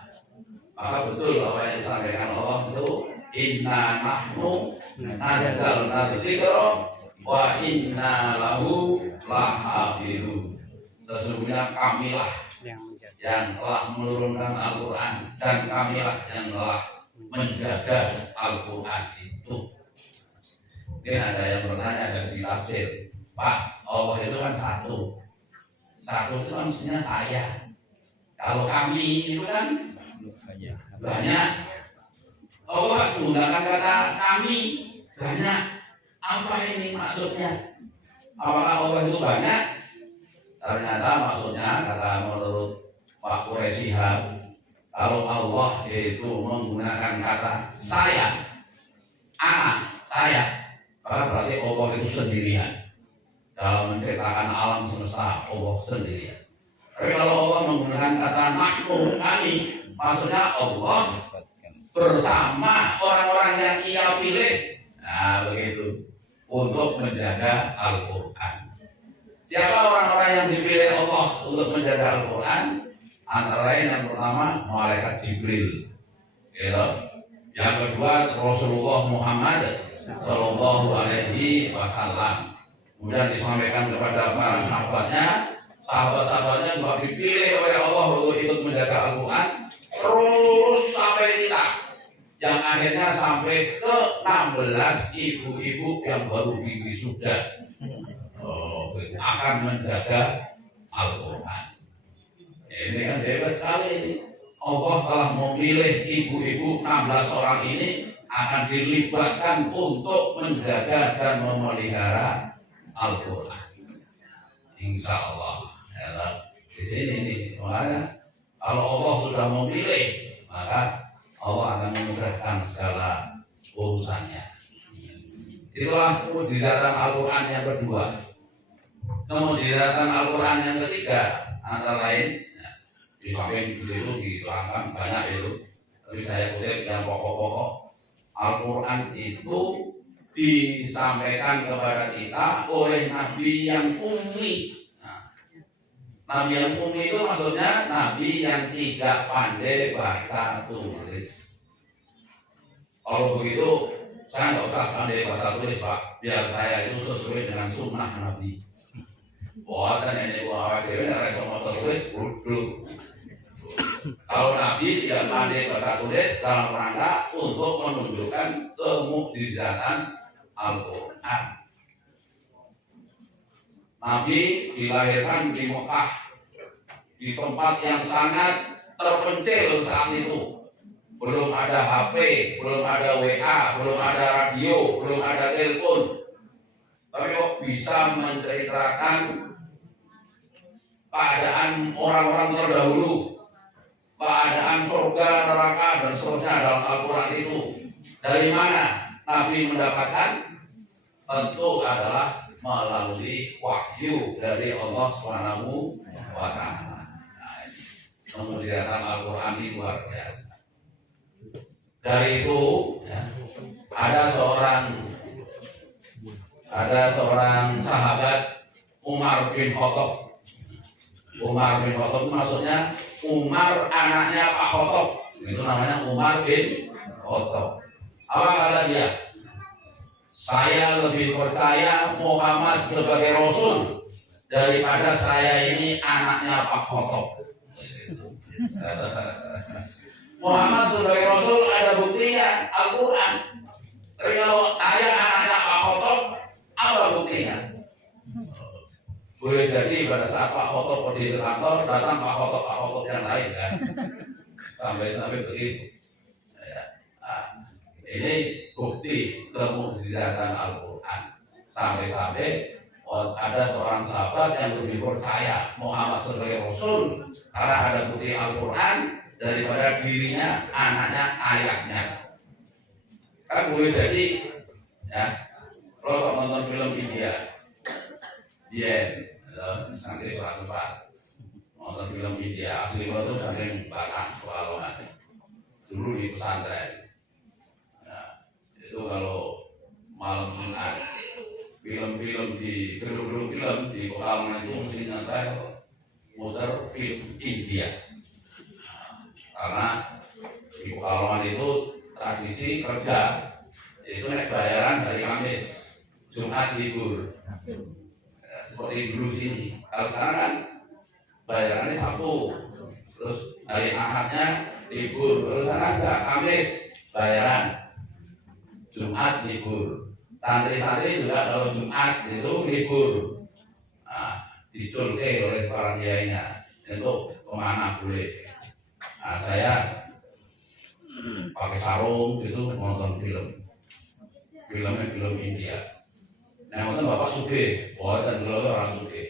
maka betul apa yang disampaikan Allah itu, inna nahnu nazzalna dzikra wa inna lahu lahafizun. Sesungguhnya kamilah yang telah menurunkan Al-Quran, dan kamilah yang telah menjaga Al-Quran itu. Mungkin ada yang bertanya dari segi tafsir, Pak, Allah itu kan satu. Satu itu kan mestinya saya. Kalau kami itu kan banyak. Allah menggunakan kata kami banyak. Apa ini maksudnya? Apakah Allah itu banyak? Ternyata maksudnya, kata menurut Pak Quraisy Shihab, kalau Allah itu menggunakan kata saya, saya, maka berarti Allah itu sendirian. Dalam menciptakan alam semesta, Allah sendirian. Tapi kalau Allah menggunakan kata nahnu, kami, maksudnya Allah bersama orang-orang yang ia pilih. Nah, begitu, untuk menjaga Al-Quran. Siapa orang-orang yang dipilih Allah untuk menjaga Al-Quran? Antara lain yang pertama, malaikat Jibril. Gitu. Yang kedua, Rasulullah Muhammad Sallallahu Alaihi Wasallam. Kemudian disampaikan kepada para sahabatnya, sahabat-sahabatnya juga dipilih oleh Allah untuk ikut menjaga Al-Quran. Terus sampai kita, yang akhirnya sampai ke 16 ibu-ibu yang baru wisuda akan menjaga Al-Quran. Ini kan hebat sekali ini. Allah telah memilih ibu-ibu 16 orang ini akan dilibatkan untuk menjaga dan memelihara Al-Quran. Insya Allah. Ya, di sini nih, makanya kalau Allah sudah memilih, maka Allah akan memudahkan segala urusannya. Itulah mukjizatan Al-Quran yang kedua. Mukjizatan Al-Quran yang ketiga antara lain, di samping itu diterangkan banyak itu, tapi saya kutip yang pokok-pokok. Al-Quran itu disampaikan kepada kita oleh Nabi yang ummi. Nabi yang ummi itu maksudnya Nabi yang tidak pandai baca tulis. Kalau begitu, saya nggak usah pandai baca tulis, Pak. Biar saya itu sesuai dengan sunnah Nabi. Wah, dan ini gua awal dewi nggak bisa baca tulis, bodoh. Kalau Nabi tidak pandai baca tulis dalam rangka untuk menunjukkan kemukjizatan Al-Quran. Nabi dilahirkan di Mekah, di tempat yang sangat terpencil saat itu. Belum ada HP, belum ada WA, belum ada radio, belum ada telepon. tapi kok bisa menceritakan keadaan orang-orang terdahulu, keadaan surga, neraka, dan seterusnya dalam Al-Quran itu. Dari mana Nabi mendapatkan? Tentu adalah melalui wahyu dari Allah Subhanahu wa Ta'ala. Mengujikan Al-Quran ini luar biasa. Dari itu ada seorang sahabat, Umar bin Khattab. Umar bin Khattab itu maksudnya Umar anaknya Pak Khattab. Itu namanya Umar bin Khattab. Apa kata dia? Saya lebih percaya Muhammad sebagai Rasul daripada saya ini anaknya Pak Khattab. Muhammad sebagai Rasul ada buktinya, Al-Quran. Tapi kalau saya anaknya Pak Khattab, apa buktinya? Boleh jadi pada saat Pak Khattab pergi ke kantor, datang Pak Khattab yang lain kan. Sampai begitu. Ya. Nah, ini bukti kemujizatan Al-Quran. Sampai ada seorang sahabat yang lebih percaya Muhammad sebagai Rasul karena ada bukti Al-Quran daripada dirinya, anaknya, ayahnya. Kan boleh jadi, ya. Kalau nonton film India, sampai surat tempat nonton film India asli itu saking batang soalan dulu di pesantren. Nah, itu kalau malam Jumat film-film di gedung-gedung film di Pekalongan itu mesti nyantai muter film India. Karena di Pekalongan itu tradisi kerja itu naik bayaran dari Kamis, Jumat libur. Seperti dulu sini. Kalau sekarang kan bayarannya Sabtu, terus hari Ahadnya libur. Terus sekarang ada Kamis bayaran, Jumat libur. Santri-santri juga kalau Jumat itu libur. Nah, diculke oleh para kiainya untuk kemana boleh. Nah, saya pakai sarung gitu nonton filmnya film India. Nah, nonton Bapak Sugih, dan dulu orang Sugih.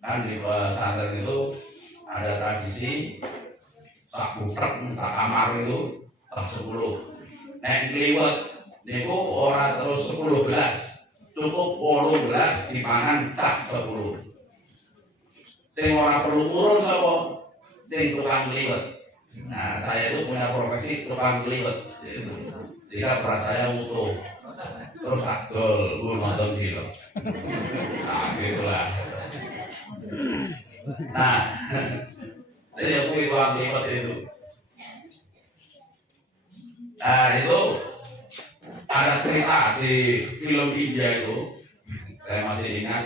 Kan di pesantren itu ada tradisi tak butrek, tak kamar itu tak 10. Nek liwet niku ora terus 10 gelas, cukup 8 gelas dipangan tak 10. Sing ora perlu urun sapa? Sing tukang liwet. Nah, saya itu punya profesi tukang liwet. Sehingga beras saya utuh. Terus agol, gue nonton film. Nah, gitulah. Nah, saya punya tukang liwet itu. Nah, itu ada cerita di film India itu, saya masih ingat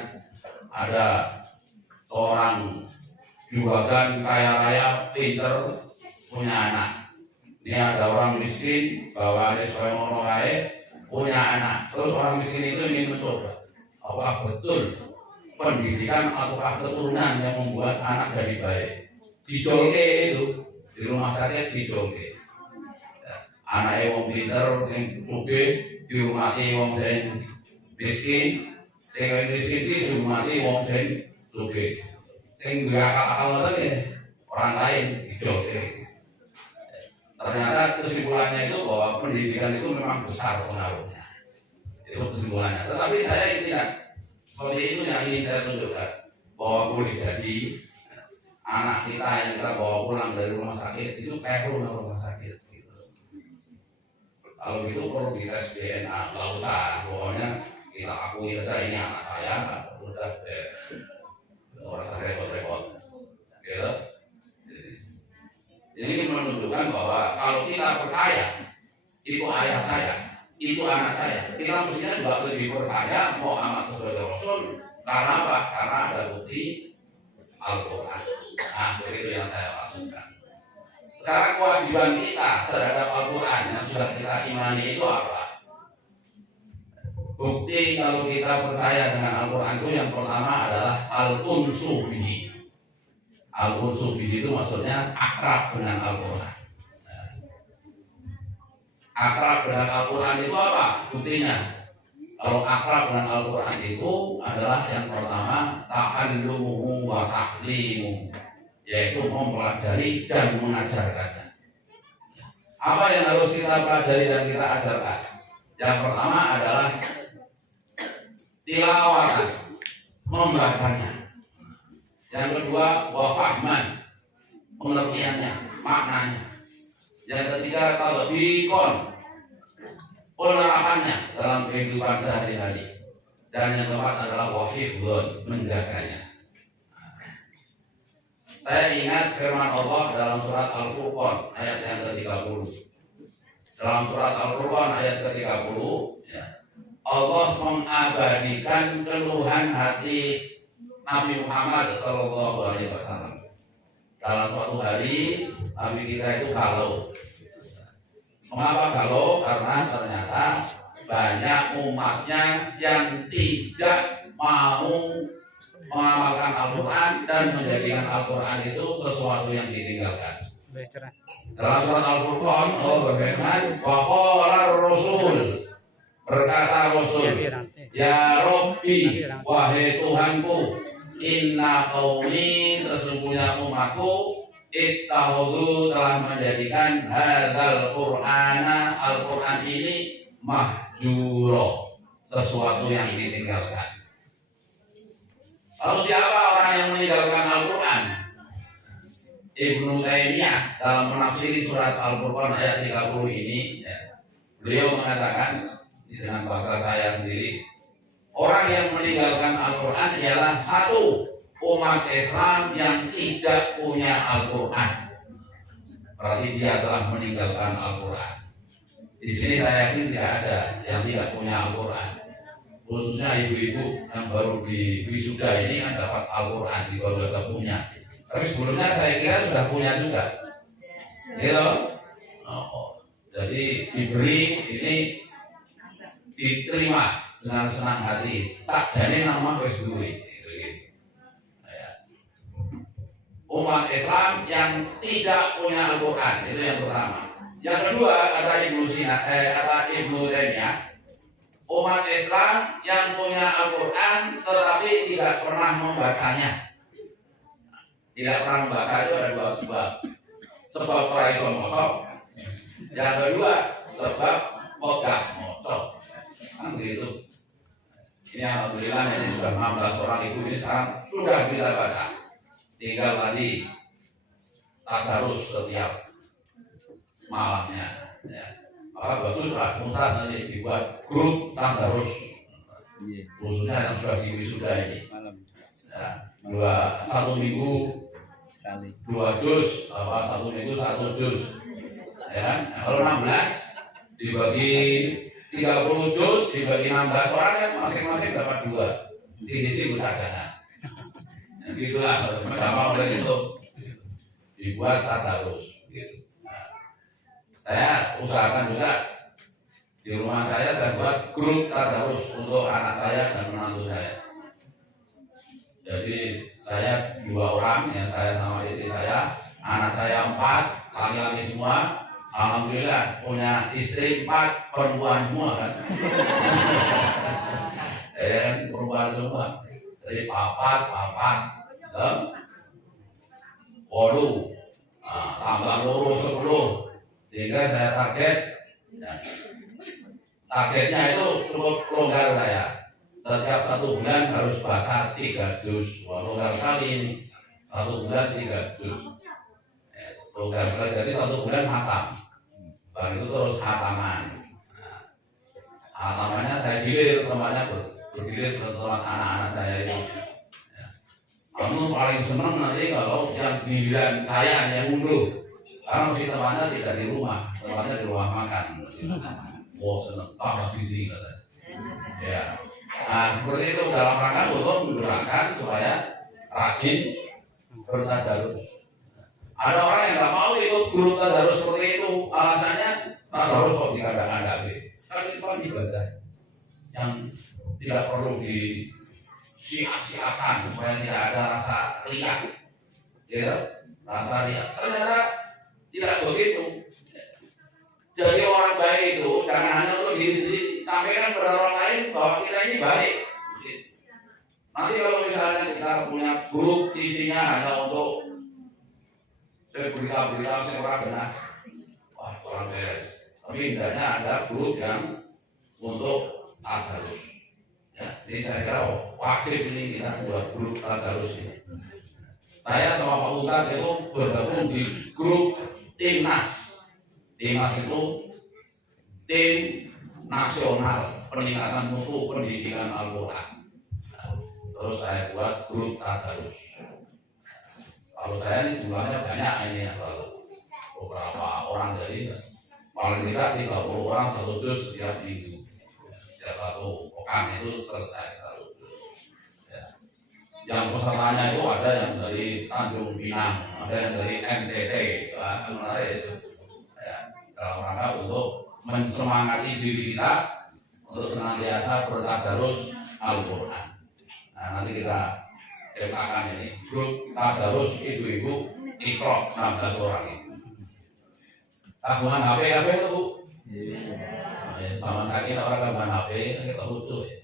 ada seorang juragan kaya raya, pinter, punya anak. Ini ada orang miskin, bawaannya supaya ngomong kaya, punya anak. Terus orang miskin itu ingin mencoba, apa betul pendidikan ataukah keturunan yang membuat anak jadi baik. Dijolke itu di rumah sakit dijolke. Anaknya wong pinter, yang sugih dihormati wong sing miskin, sing miskin dihormati wong sing sugih. Sing berakal-akal ngoten orang lain dijolke. Ternyata kesimpulannya itu bahwa pendidikan itu memang besar pengaruhnya. Itu kesimpulannya. Tetapi saya tidak seperti itu yang ingin saya tunjukkan bahwa boleh jadi anak kita yang kita bawa pulang dari rumah sakit itu kayak rumah sakit. Kalau gitu perlu dites DNA, nggak usah, pokoknya kita akui saja ini anak saya, udah orang saya repot-repot, gitu. Ini menunjukkan bahwa kalau kita percaya itu ayah saya, itu anak saya, kita mestinya juga lebih percaya Muhammad sebagai Rasul. Karena apa? Karena ada bukti Al-Quran. Nah, begitu yang saya maksudkan. Sekarang kewajiban kita terhadap Al-Quran yang sudah kita imani itu apa? Bukti kalau kita percaya dengan Al-Quran itu yang pertama adalah Al-Unsu bihi. Al-Unsu bihi itu maksudnya akrab dengan Al-Quran. Akrab dengan Al-Quran itu apa? Buktinya Kalau akrab dengan Al-Quran itu adalah yang pertama ta'allumuhu wa ta'limuhu, yaitu mempelajari dan mengajarkannya. Apa yang harus kita pelajari dan kita ajarkan? Yang pertama adalah tilawatan, membacanya. Yang kedua wa fahman, pengertiannya, maknanya. Yang ketiga tatbiqon, penerapannya dalam kehidupan sehari-hari. Dan yang keempat adalah wahifdun, menjaganya. Saya ingat firman Allah dalam surat Al-Furqan ayat yang ke-30. Dalam surat Al-Furqan ayat ke-30, ya, Allah mengabadikan keluhan hati Nabi Muhammad SAW. Dalam suatu hari Nabi kita itu galau. Mengapa galau? Karena ternyata banyak umatnya yang tidak mau mengamalkan Al-Quran dan menjadikan Al-Quran itu sesuatu yang ditinggalkan. Dalam surat Al-Furqan Allah berfirman, wa qala Rasul, berkata Rasul, ya Rabbi, wahai Tuhanku, inna qaumi, sesungguhnya umatku, ittakhadhu, telah menjadikan hadzal Qur'ana, Al-Quran ini mahjuro, sesuatu yang ditinggalkan. Lalu siapa orang yang meninggalkan Al-Quran? Ibnu Taimiyah dalam menafsiri surat Al-Furqan ayat 30 ini, ya, beliau mengatakan dengan bahasa saya sendiri, orang yang meninggalkan Al-Quran ialah satu, umat Islam yang tidak punya Al-Quran. Berarti dia telah meninggalkan Al-Quran. Di sini saya yakin tidak ada yang tidak punya Al-Quran. Khususnya ibu-ibu yang baru di wisuda ini kan dapat Al-Quran, di baru punya. Tapi sebelumnya saya kira sudah punya juga. Gitu. Oh, jadi diberi ini diterima dengan senang hati. Tak jadi nama wis duwe. Umat Islam yang tidak punya Al-Quran, itu yang pertama. Yang kedua, kata Ibnu Taimiyah, umat Islam yang punya Al-Quran tetapi tidak pernah membacanya. Tidak pernah membaca itu ada dua sebab. Sebab orang iso maca. Yang kedua, sebab mogah maca. Kan begitu. Ini alhamdulillah ini sudah 16 orang ibu ini sekarang sudah bisa baca. Tinggal tadi tadarus setiap malamnya, ya. Bagus lah, Untar nanti dibuat grup tadarus, khususnya yang sudah di wisuda ini. Ya, satu minggu sekali 2 juz, satu minggu 1 juz. Ya kan? Nah, kalau 16 dibagi 30 juz dibagi 16 orang kan masing-masing dapat 2. Siji cadangan. Gitulah, pertama oleh itu dibuat tadarus. Gitu. Nah, saya usahakan juga di rumah saya buat grup tadarus untuk anak saya dan menantu saya. Jadi saya 2 orang, yang saya sama istri saya, anak saya 4, laki-laki semua. Alhamdulillah punya istri 4, perempuan semua kan. Perempuan semua. Jadi papat, waduh, tambah lurus 10, sehingga saya targetnya itu cukup longgar saya. Setiap 1 bulan harus baca 3 juz. Wah, longgar sekali ini. 1 bulan 3 juz. Longgar sekali, jadi 1 bulan hatam. Baru itu terus hataman. Hatamannya saya gilir, temannya bergilir ke teman anak-anak saya itu. Kamu paling senang nanti kalau yang giliran saya yang mundur. Karena mesti temannya tidak di rumah, temannya di rumah makan. Oh senang, tambah gizi katanya. Ya. Nah seperti itu dalam rangka untuk menggerakkan supaya rajin bertadarus. Ada orang yang nggak mau ikut grup tadarus seperti itu, alasannya tadarus kok dikandang-kandangi. Kan itu kan ibadah yang tidak perlu disia-siakan supaya tidak ada rasa riak, gitu, rasa riak. Ternyata tidak begitu. Jadi orang baik itu jangan hanya untuk diri sendiri, sampaikan kepada orang lain bahwa kita ini baik. Nanti kalau misalnya kita punya grup isinya hanya untuk berita-berita yang orang benar, wah kurang beres. Tapi hendaknya ada grup yang untuk tadarus. Ya, ini saya kira wajib ini kita buat grup tadarus ini. Saya sama Pak Ustadz itu bergabung di grup Timnas. Timnas itu tim nasional peningkatan mutu pendidikan Al-Quran. Terus saya buat grup tadarus. Kalau saya ini jumlahnya banyak ini ya, beberapa orang, jadi paling tidak 30 orang satu juz setiap minggu, setiap satu pekan itu selesai satu juz. Ya. Yang pesertanya itu ada yang dari Tanjung Pinang, ada yang dari NTT, itu. Ya, dalam rangka untuk mensemangati diri kita untuk senantiasa bertadarus Al-Quran. Nah, nanti kita ciptakan ini grup tadarus ibu-ibu Iqra 16 orang ini. Kagungan HP itu Bu. Sama kaki orang kagungan HP kita lucu ya.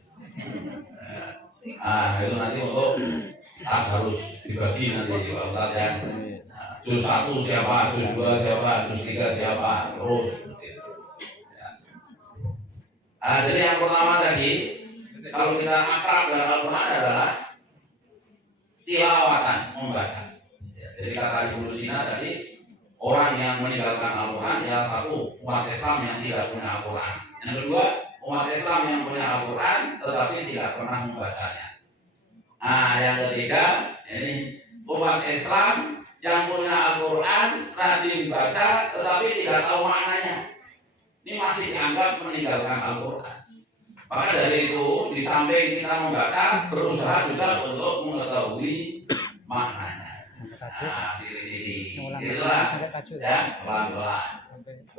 Nah, itu nanti untuk tadarus dibagi nanti Pak Ustadz ya. Juz 1 siapa, juz 2 siapa, juz 3 siapa, terus. Nah, jadi yang pertama tadi, kalau kita akrab dengan Al-Quran adalah tilawatan, membaca. Ya, jadi kata Ibu Sina tadi, orang yang meninggalkan Al-Quran adalah satu umat Islam yang tidak punya Al-Quran. Yang kedua, umat Islam yang punya Al-Quran tetapi tidak pernah membacanya. Nah, yang ketiga, ini umat Islam yang punya Al-Quran rajin baca tetapi tidak tahu maknanya. Ini masih dianggap meninggalkan Al-Quran. Maka dari itu, di samping kita membaca, berusaha juga untuk mengetahui maknanya. Nah, itulah ya, pelan-pelan.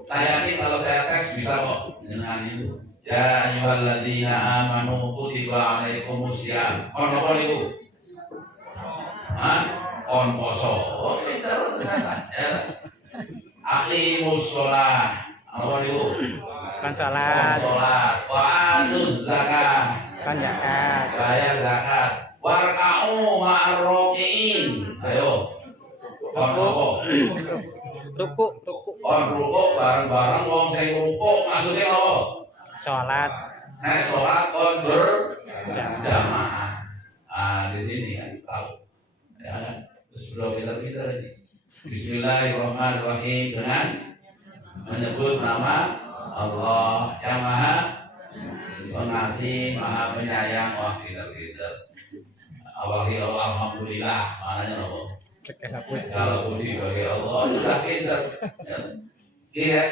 Saya yakin kalau saya tes bisa kok dengan itu. Ya ayyuhalladzina amanu kutiba alaikumusiyam. On apa itu? Hah? On poso. Oh, pintar ternyata. Ya. Aqimus sholah. Apa itu? Kan salat. Wa atuz zakah. Kan zakat. Bayar zakat. Warka'u ma'arroki'in. Ayo. Ruku. Ruku bareng-bareng wong sing ruku maksudnya apa? Salat. Salat berjamaah. Ah, di sini kan tahu. Ya kan? Terus belum pintar-pintar ini. Bismillahirrahmanirrahim dengan menyebut nama Allah yang Maha Pengasih, Maha Penyayang. Wah, pintar-pintar. Awalnya alhamdulillah, maknanya apa? Kalau puji bagi Allah sudah pintar.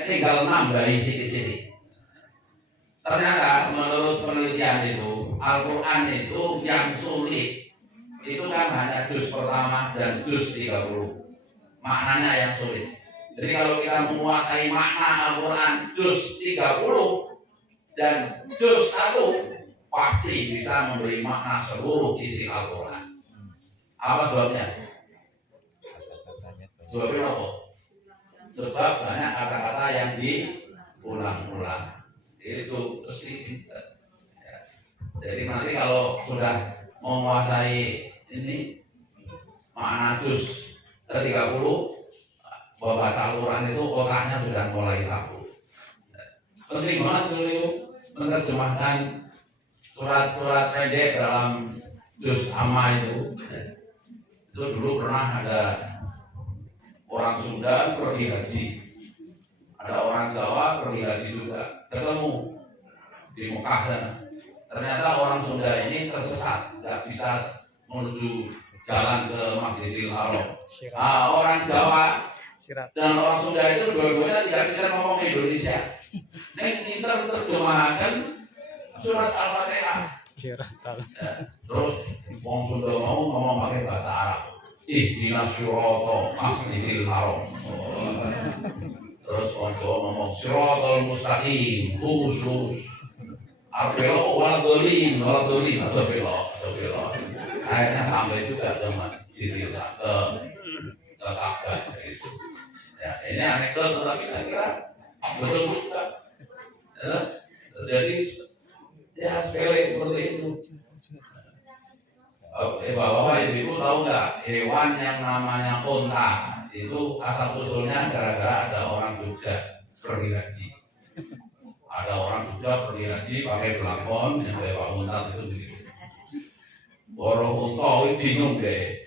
Tinggal nambahin sedikit-sedikit. Ternyata menurut penelitian itu Al-Quran itu yang sulit itu kan hanya juz pertama dan juz 30. Maknanya yang sulit. Jadi kalau kita menguasai makna Al-Quran juz 30 dan juz 1 pasti bisa memberi makna seluruh isi Al-Quran. Apa sebabnya? Sebabnya apa? Sebab banyak kata-kata yang diulang-ulang. Itu pasti pintar. Ya. Jadi nanti kalau sudah menguasai ini makna juz 30, membaca Al-Quran itu otaknya sudah mulai sabu. Penting banget dulu menerjemahkan surat-surat pendek dalam juz amma itu. Itu dulu pernah ada orang Sunda pergi haji, ada orang Jawa pergi haji juga, ketemu di Mekah sana. Ternyata orang Sunda ini tersesat, tidak bisa menuju jalan ke Masjidil Haram. Nah, orang Jawa dan orang Sunda itu dua-duanya tidak bisa ngomong Indonesia. Ini kita terjemahkan surat Al-Fatihah. Ya, terus orang Sunda mau ngomong pakai bahasa Arab. Ihdinas sirata Masjidil Haram. Terus orang Jawa ngomong siratal mustaqim, khusus. Belok waladolin atau belok. Akhirnya sampai juga ke Masjidil Haram, ke Ka'bah itu. Ya, ini anekdot tetapi saya kira betul juga. Ya, Jadi ya sepele seperti itu. Bapak ibu tahu nggak hewan yang namanya unta itu asal usulnya gara-gara ada orang Jogja pergi haji. Ada orang Jogja pergi haji pakai belangkon yang kayak unta itu begitu. Orang unta itu bingung deh.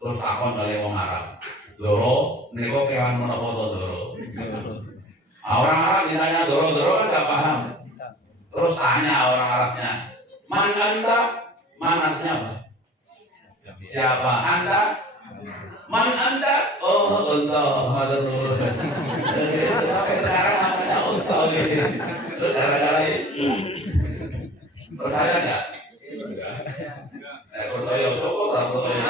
Terus takon dari orang Arab. Doro, niku kewan menapa to doro? Orang Arab ditanya doro kan nggak paham. Terus tanya orang Arabnya, man anta? Man artinya apa? Siapa anta? Man anta? Oh unta, matur. Sampai sekarang namanya unta gitu. Terus gara-gara itu percaya nggak? Percaya cukup lah percaya.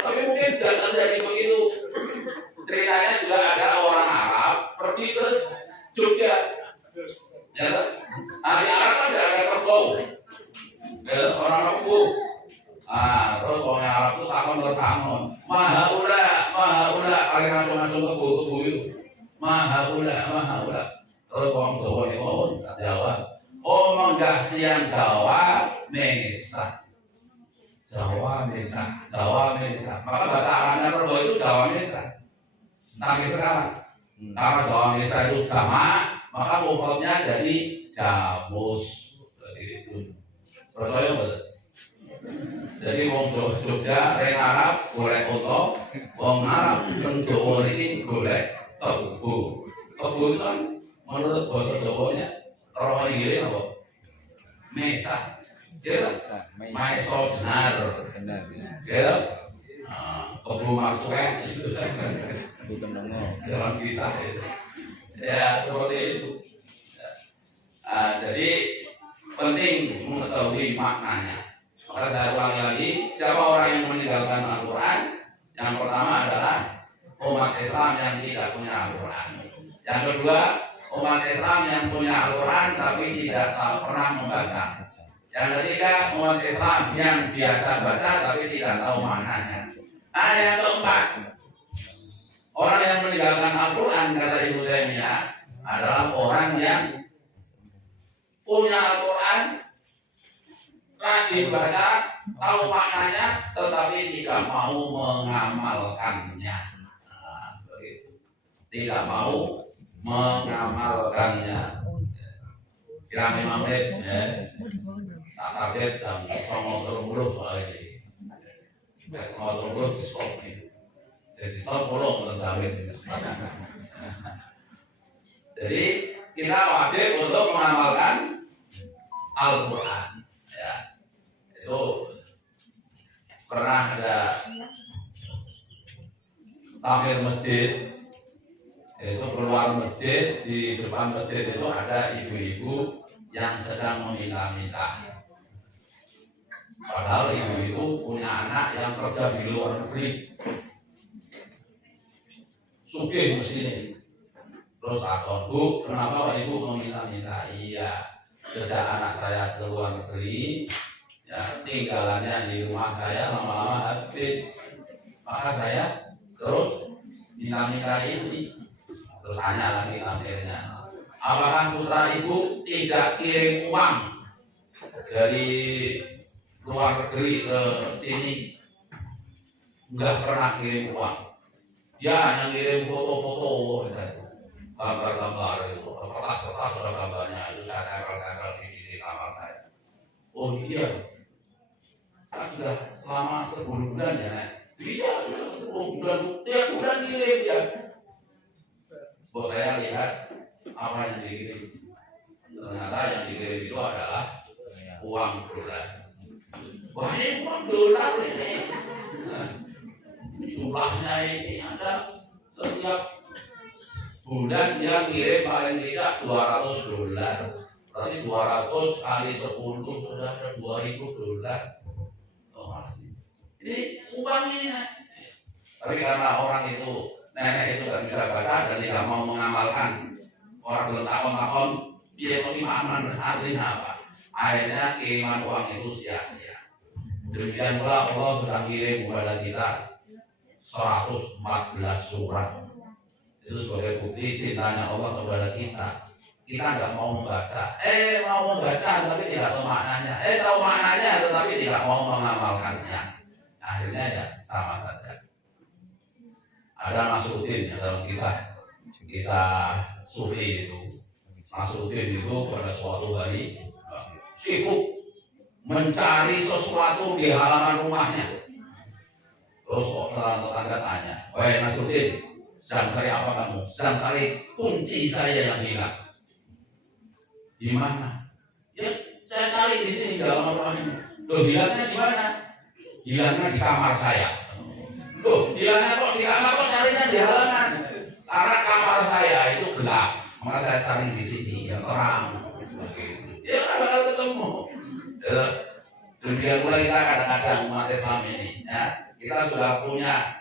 Tapi mungkin tidak terjadi begitu. Ceritanya juga ada orang Arab pergi ke Jogja. Ya, di Arab kan ada kerbau. Orang kerbau. Terus orang Arab itu takon. Maha ula, kalian ngadu kerbau itu. Maha ula. Terus orang Jawa itu jawab. Oh menggah tiang Jawa Mesa. Jawa Mesa. Maka bahasa Arabnya kerbau itu Jawa Mesa. Sampai sekarang. Karena Jawa Mesa itu jamak, maka mufradnya jadi jamus. Itu. Percaya betul. Jadi wong Jogja, reng Arab golek unta, wong Arab teng Jawa ini golek tebu. Tebu itu kan menurut bahasa Jawanya orang Inggris apa? Mesa. Maiso benar. Ya. Tebu maksudnya bukan dalam kisah itu. Ya seperti itu. Jadi penting mengetahui maknanya. Maka saya ulangi lagi, siapa orang yang meninggalkan Al-Quran? Yang pertama adalah umat Islam yang tidak punya Al-Quran. Yang kedua, umat Islam yang punya Al-Quran tapi tidak pernah membaca. Yang ketiga, umat Islam yang biasa baca tapi tidak tahu maknanya. Yang keempat, orang yang meninggalkan Al-Quran, kata Ibnu Taimiyah, adalah orang yang punya Al-Quran, rajin baca, tahu maknanya, tetapi tidak mau mengamalkannya. Tidak mau mengamalkannya. Kira 5 menit, ya. Tak target jam 9.30 soal ini. 9.30 di stop. Jadi stop belum menjawab. Jadi kita wajib untuk mengamalkan Al-Quran. Ya. Itu pernah ada takmir masjid. Itu keluar masjid, di depan masjid itu ada ibu-ibu yang sedang meminta-minta. Padahal ibu-ibu punya anak yang kerja di luar negeri. Sugih mesti. Terus takut, Bu, kenapa ibu meminta-minta? Iya, sejak anak saya ke luar negeri, ya tinggalannya di rumah saya lama-lama habis. Maka saya terus minta-minta ini. Terus tanya lagi tampilnya, apakah putra ibu tidak kirim uang dari luar negeri ke sini? Enggak pernah kirim uang. Dia hanya kirim foto-foto, gambar-gambar itu, kertas-kertas sudah gambarnya itu saya tempel-tempel di kamar saya. Oh iya, kan sudah selama 10 bulan ya, Nek. Iya, sudah 10 bulan, tiap bulan kirim ya. Buat saya lihat apa yang dikirim. Ternyata yang dikirim itu adalah uang dolar. Wah ini uang dolar ini. Jumlahnya ini ada setiap bulan dia kirim paling tidak 200 dolar. Berarti 200 kali 10 sudah ada 2.000 dolar. Oh, ini uang ini. Tapi karena orang itu, nenek itu tidak bisa baca dan tidak mau mengamalkan, orang belum takon-takon, dia bagaimana artinya apa? Akhirnya kiriman uang itu sia-sia. Demikian pula Allah sudah kirim kepada kita 114 surat. Itu sebagai bukti cintanya Allah kepada kita. kita nggak mau membaca. Mau membaca tapi tidak tahu maknanya. Tahu maknanya tetapi tidak mau mengamalkannya. Akhirnya ya sama saja. Ada Nasruddin yang dalam kisah Sufi itu. Nasruddin itu pada suatu hari sibuk mencari sesuatu di halaman rumahnya. Terus tetangga tanya, "Wahai Nasruddin, sedang cari apa kamu?" "Sedang cari kunci saya yang hilang." "Di mana?" "Ya, saya cari di sini di halaman rumah ini." "Loh, hilangnya di mana?" "Hilangnya di kamar saya." "Loh, hilangnya kok di kamar, kok carinya di halaman?" "Karena kamar saya itu gelap, maka saya cari di sini yang terang." Ya kan bakal ketemu. Demikian pula kita kadang-kadang umat Islam ini, ya, kita sudah punya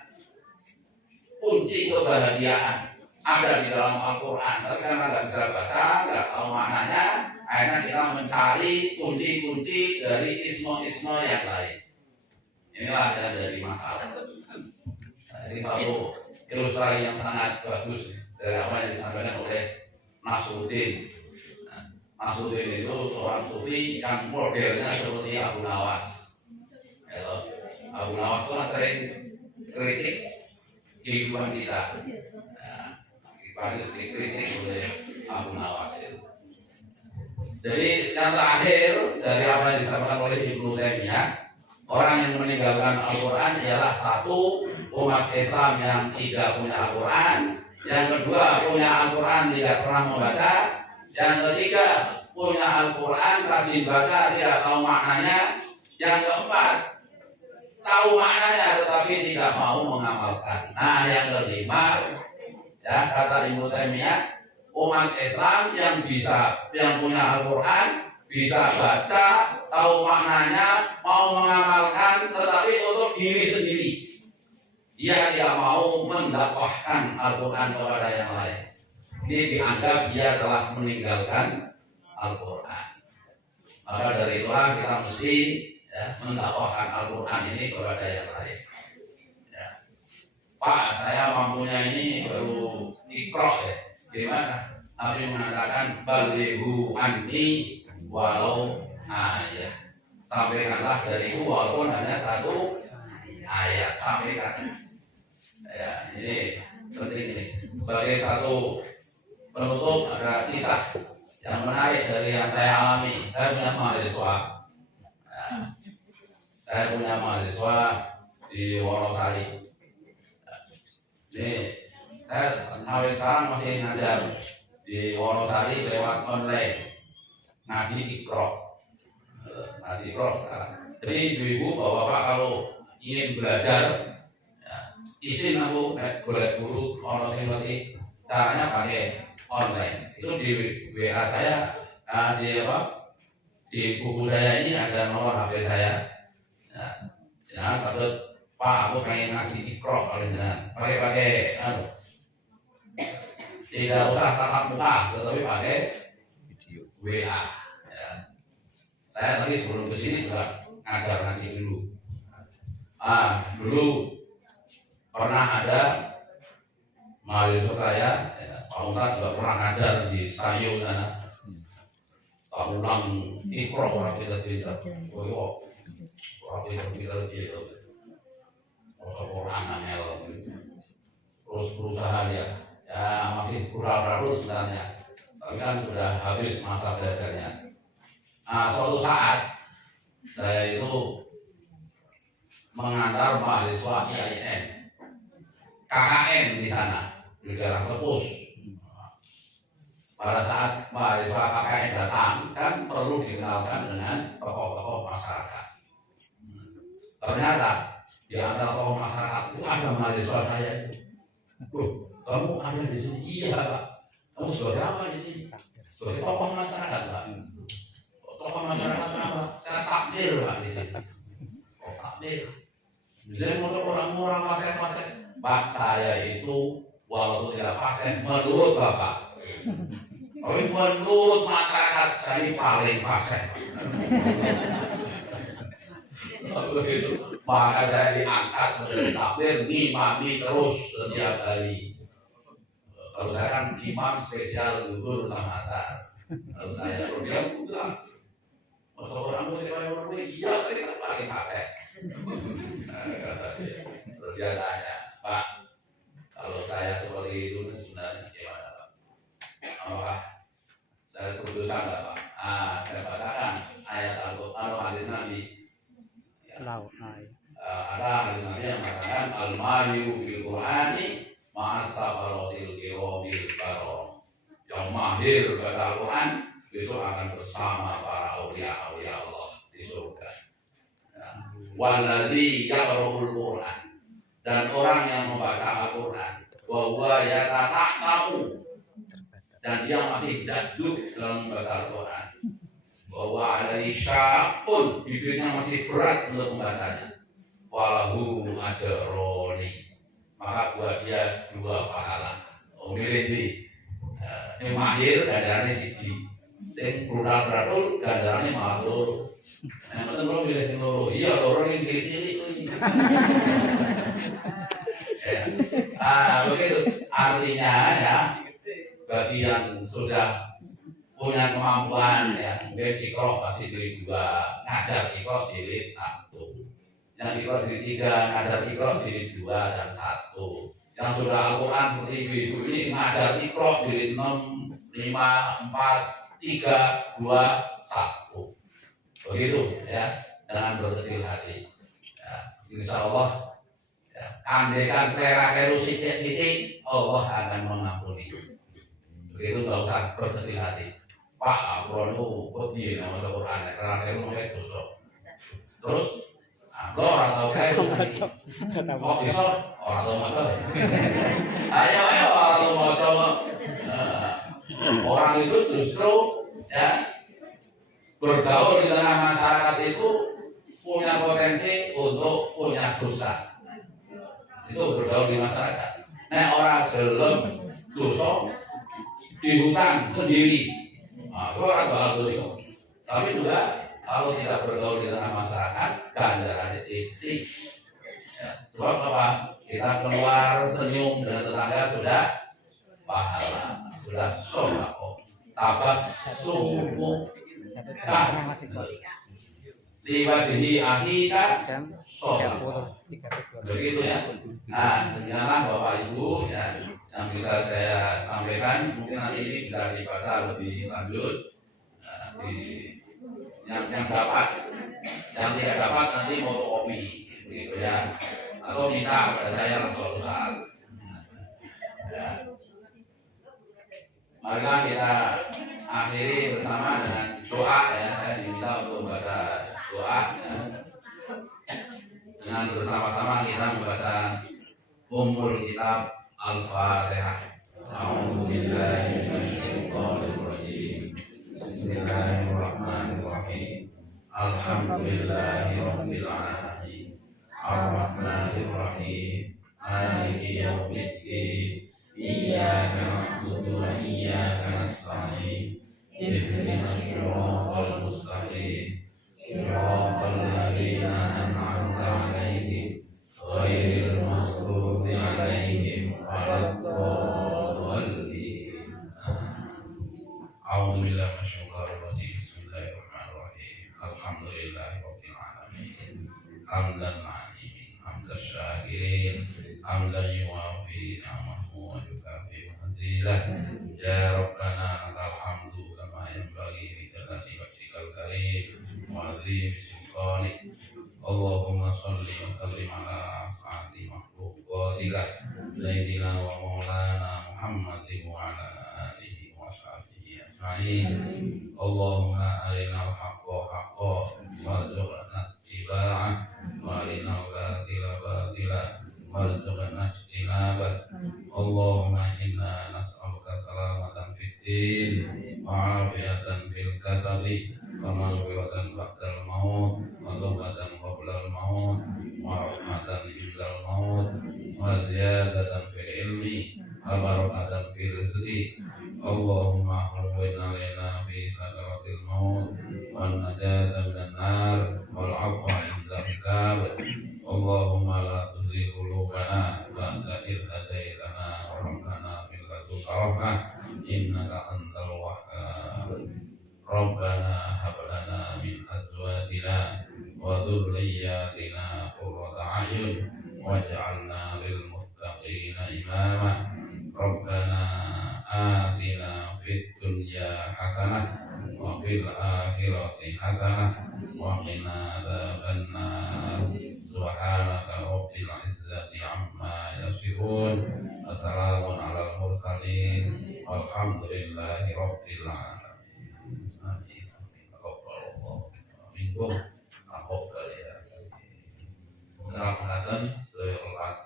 kunci kebahagiaan ada di dalam Al-Quran, tapi karena nggak bisa baca, nggak tahu maknanya, akhirnya kita mencari kunci-kunci dari ismo-ismo yang lain. Inilah yang jadi masalah. Jadi satu ilustrasi yang sangat bagus dari apa yang disampaikan oleh Nasruddin. Nasruddin itu seorang sufi yang modelnya seperti Abu Nawas. Abu Nawas itu sering kritik kehidupan kita. Kita dikritik oleh Abu Nawas itu. Jadi yang terakhir dari apa yang disampaikan oleh Ibnu Taimiyah, orang yang meninggalkan Al-Quran ialah satu, umat Islam yang tidak punya Al-Quran. Yang kedua, punya Al-Quran tidak pernah membaca. Yang ketiga, punya Al-Quran rajin baca tidak tahu maknanya. Yang keempat, tahu maknanya tetapi tidak mau mengamalkan. Nah, yang kelima, ya, kata Ibnu Taimiyah, umat Islam yang punya Al-Quran bisa baca, tahu maknanya, mau mengamalkan, tetapi untuk diri sendiri. Ia tidak mau mendakwahkan Al-Quran kepada yang lain. Ini dianggap ia telah meninggalkan Al-Quran. Maka dari itulah kita mesti, ya, mendakwahkan Al-Quran ini kepada yang lain. Ya. "Pak, saya mampunya ini baru Iqra, ya." Gimana? Nabi mengatakan, "Balighu anni walau ayat." Sampaikanlah dariku walaupun hanya satu ayat. Sampaikan. Ya, ini penting ini. Sebagai satu penutup, ada kisah yang menarik dari yang saya alami. Saya punya mahasiswa. Ya, saya punya mahasiswa di Wonosari. Ya, ini saya sampai sekarang masih ngajar di Wonosari lewat online, ngaji Iqra. Ngaji Iqra sekarang. Jadi ibu-ibu, bapak-bapak kalau ingin belajar, ya, izin aku boleh guru ono sing ngerti caranya pakai online. Itu di WA saya, di buku saya ini ada nomor HP saya. Ya, jangan takut, "Pak, aku pengen ngaji Iqra kalau jangan pakai tidak usah tatap muka, tetapi pakai WA. Ya. Saya tadi sebelum kesini juga ngajar ngaji dulu. Dulu pernah ada mahasiswa saya, ya, Pak Ustaz juga pernah ngajar di Sayung sana. Tak ulang Iqra orang kita tidak. Orang kita tidak. Orang angel. Terus berusaha dia. Ya, masih kurang baru sebenarnya. Tapi kan sudah habis masa belajarnya. Suatu saat saya itu mengantar mahasiswa IAIN, KKN di sana di daerah Tepus. Pada saat mahasiswa KKN datang, kan perlu dikenalkan dengan tokoh-tokoh masyarakat. Ternyata di antara tokoh masyarakat itu ada mahasiswa saya itu. Kamu ada di sini? Iya, Pak. Kamu sebagai apa di sini? Sebagai tokoh masyarakat, Pak. Tokoh masyarakat apa? Saya takmir, Pak, di sini. Oh, takmir. Jadi untuk orang-orang fasih-fasih, Pak, saya itu walaupun tidak fasih menurut Bapak. Tapi menurut masyarakat saya ini paling fasih. Begitu. Maka saya diangkat menjadi takmir, ngimami terus setiap hari. Kalau saya kan imam spesial zuhur sama asar. Kalau saya dia enggak. Kalau orang musik orang iya tadi kan pakai kaset. Terus dia tanya, Pak, kalau saya seperti itu sebenarnya gimana Pak? Apakah saya berdosa nggak Pak? Saya katakan ayat Al-Quran hadis Nabi. Ada hadis Nabi yang mengatakan al-mahiru bil Qur'ani ma'asabarotil kiromil barom. Yang mahir baca Al-Quran besok akan bersama para aulia-aulia Allah di surga. Waladhi yaqra'ul Qur'an, dan orang yang membaca Al-Quran wa huwa yatata'u, dan dia masih daduk dalam membaca Al-Quran, bahwa ada sya'un, bibirnya masih berat untuk membacanya, walahu ajroni, maka buat dia 2 pahala. Milih yang mahir ganjarannya siji, yang brutal ganjarannya malah loro. Yang penting lo milih sing loro. Iya, loro yang ciri-ciri itu. Begitu. Artinya ya, bagi yang sudah punya kemampuan ya, mungkin ikhlas pasti diri 2, ngajar ikhlas diri 1. Yang ikhlas diri 3, ngajar ikhlas diri 2 dan 1. Yang sudah Al-Quran seperti ibu-ibu ini ngajar ikhlas diri 6, 5, 4, 3, 2, 1. Begitu ya, dengan berkecil hati. Ya, insya Allah, ya, andaikan kera-keru sidik-sidik, Allah akan mengampuni. Begitu nggak usah berkecil hati. Pak, aku itu pedih nama Al-Quran, kera-keru saya dosa. Terus, lo orang tahu saya, kok bisa orang tahu macam? Ayo orang tahu macam. Orang itu justru ya bergaul di tengah masyarakat itu punya potensi untuk punya dosa. Itu bergaul di masyarakat. Nah orang belum dosa di hutan sendiri, itu orang bakal dosa. Tapi juga kalau tidak bergaul di tengah masyarakat, ganjarannya sedikit. Ya, sebab apa? Kita keluar senyum dengan tetangga sudah pahala, sudah sholako, tabas sumuh. Di wajhi akhika sholat. Begitu ya. Nah, demikianlah Bapak Ibu ya, yang bisa saya sampaikan. Mungkin nanti ini bisa dibaca lebih lanjut. Nah, yang dapat, yang tidak dapat nanti fotokopi, begitu ya. Atau minta pada saya suatu saat. Ya. Marilah kita akhiri bersama dengan doa ya. Saya diminta untuk membaca doa ya. Dengan bersama-sama kita membaca Ummul Kitab Al-Fatihah. A'udzubillahi minasyaitonir rajim. Bismillahirrahmanirrahim. Alhamdulillahirabbil alamin. Ar-Rahmanir-Rahim. Maliki yaumiddin. Iyyaka na'budu wa iyyaka nasta'in. Ihdinas siratal mustaqim. Siratal ladzina an'amta 'alaihim ghairil maghdubi 'alaihim waladdallin. A'udzu billahi minasyaitonir rajim. Bismillahirrahmanirrahim. Alhamdulillahirabbil alamin. Hamdan 'alimin, hamdan syakirin, hamdan yuwafi ni'amahu wa yukafi mazilah. Ya Rabbana lakal hamdu kama yanbaghi li jalali wajhikal karim wa 'azimi sultanik. Allahumma shalli wa sallim ala as'ati makhluqatika sayyidina wa maulana Muhammadin wa ala alihi wa sahbihi ajma'in. Allahumma arinal haqqa haqqan warzuqna ittiba'ah wa arinal batila batila warzuqna ijtinabah. Allahumma inna nas'aluka salamatan fid din wa afiyatan fil jasadi wa maghfiratan ba'dal maut wa tawbatan qablal maut wa rahmatan indal maut wa ziyadatan fil ilmi wa barakatan fil rizqi. Allahumma hawwin alaina fi sakaratil maut wan najata minan nar wal 'afwa 'inda hisab. Allahumma la tuzigh qulubana ba'da idh hadaitana wa hab lana min ladunka yarzuqu rahmah innaka antal wahhab. Rabbana hab lana min azwajina wa dhurriyyatina qurrata a'yun waj'alna lil muttaqina imama. Rabbana atina fid dunya hasanah wa fil akhirati hasanah wa qina adzabannar. Subhanaka rabbil izzati amma yasifun. Wassalamun alal mursalin walhamdulillahi rabbil alamin. Amin. Taqabbalallahu minkum taqabbal ya. Mudah-mudahan seorang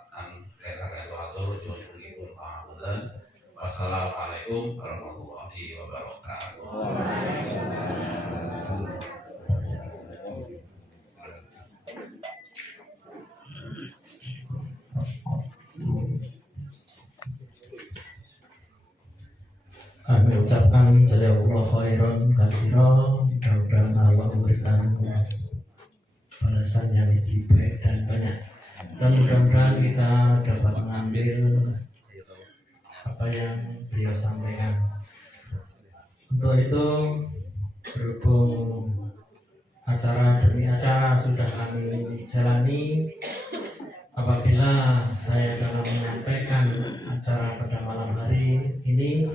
kata-kata atur pun pahamudan. Wassalamualaikum warahmatullahi wabarakatuh. Kami ucapkan jazakallahu khairan katsiran. Mudah-mudahan Allah memberikan balasan yang lebih baik dan banyak, dan mudah-mudahan kita dapat mengambil apa yang beliau sampaikan. Untuk itu, berhubung acara demi acara sudah kami jalani, apabila saya dalam menyampaikan acara pada malam hari ini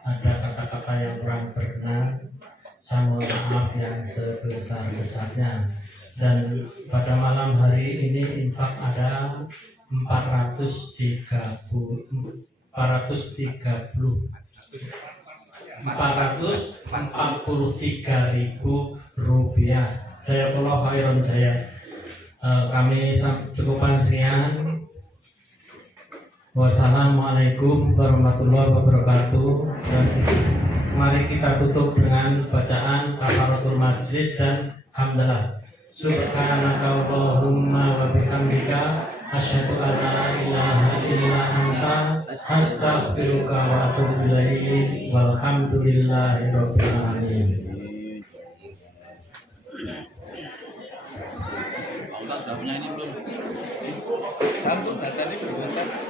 ada kata-kata yang kurang berkenan, saya mohon maaf yang sebesar-besarnya. Dan pada malam hari ini infak ada 443.000 rupiah. Saya kalau khairan saya. Kami cukupkan sekian. Wassalamualaikum warahmatullahi wabarakatuh. Dan mari kita tutup dengan bacaan kafaratul majlis dan hamdalah. Subhanaka Allahumma wa bihamdika asyhadu an la ilaha illa anta astaghfiruka wa atubu ilaik. Walhamdulillahi rabbil alamin. Udah punya ini belum? Satu, tadi berbentar.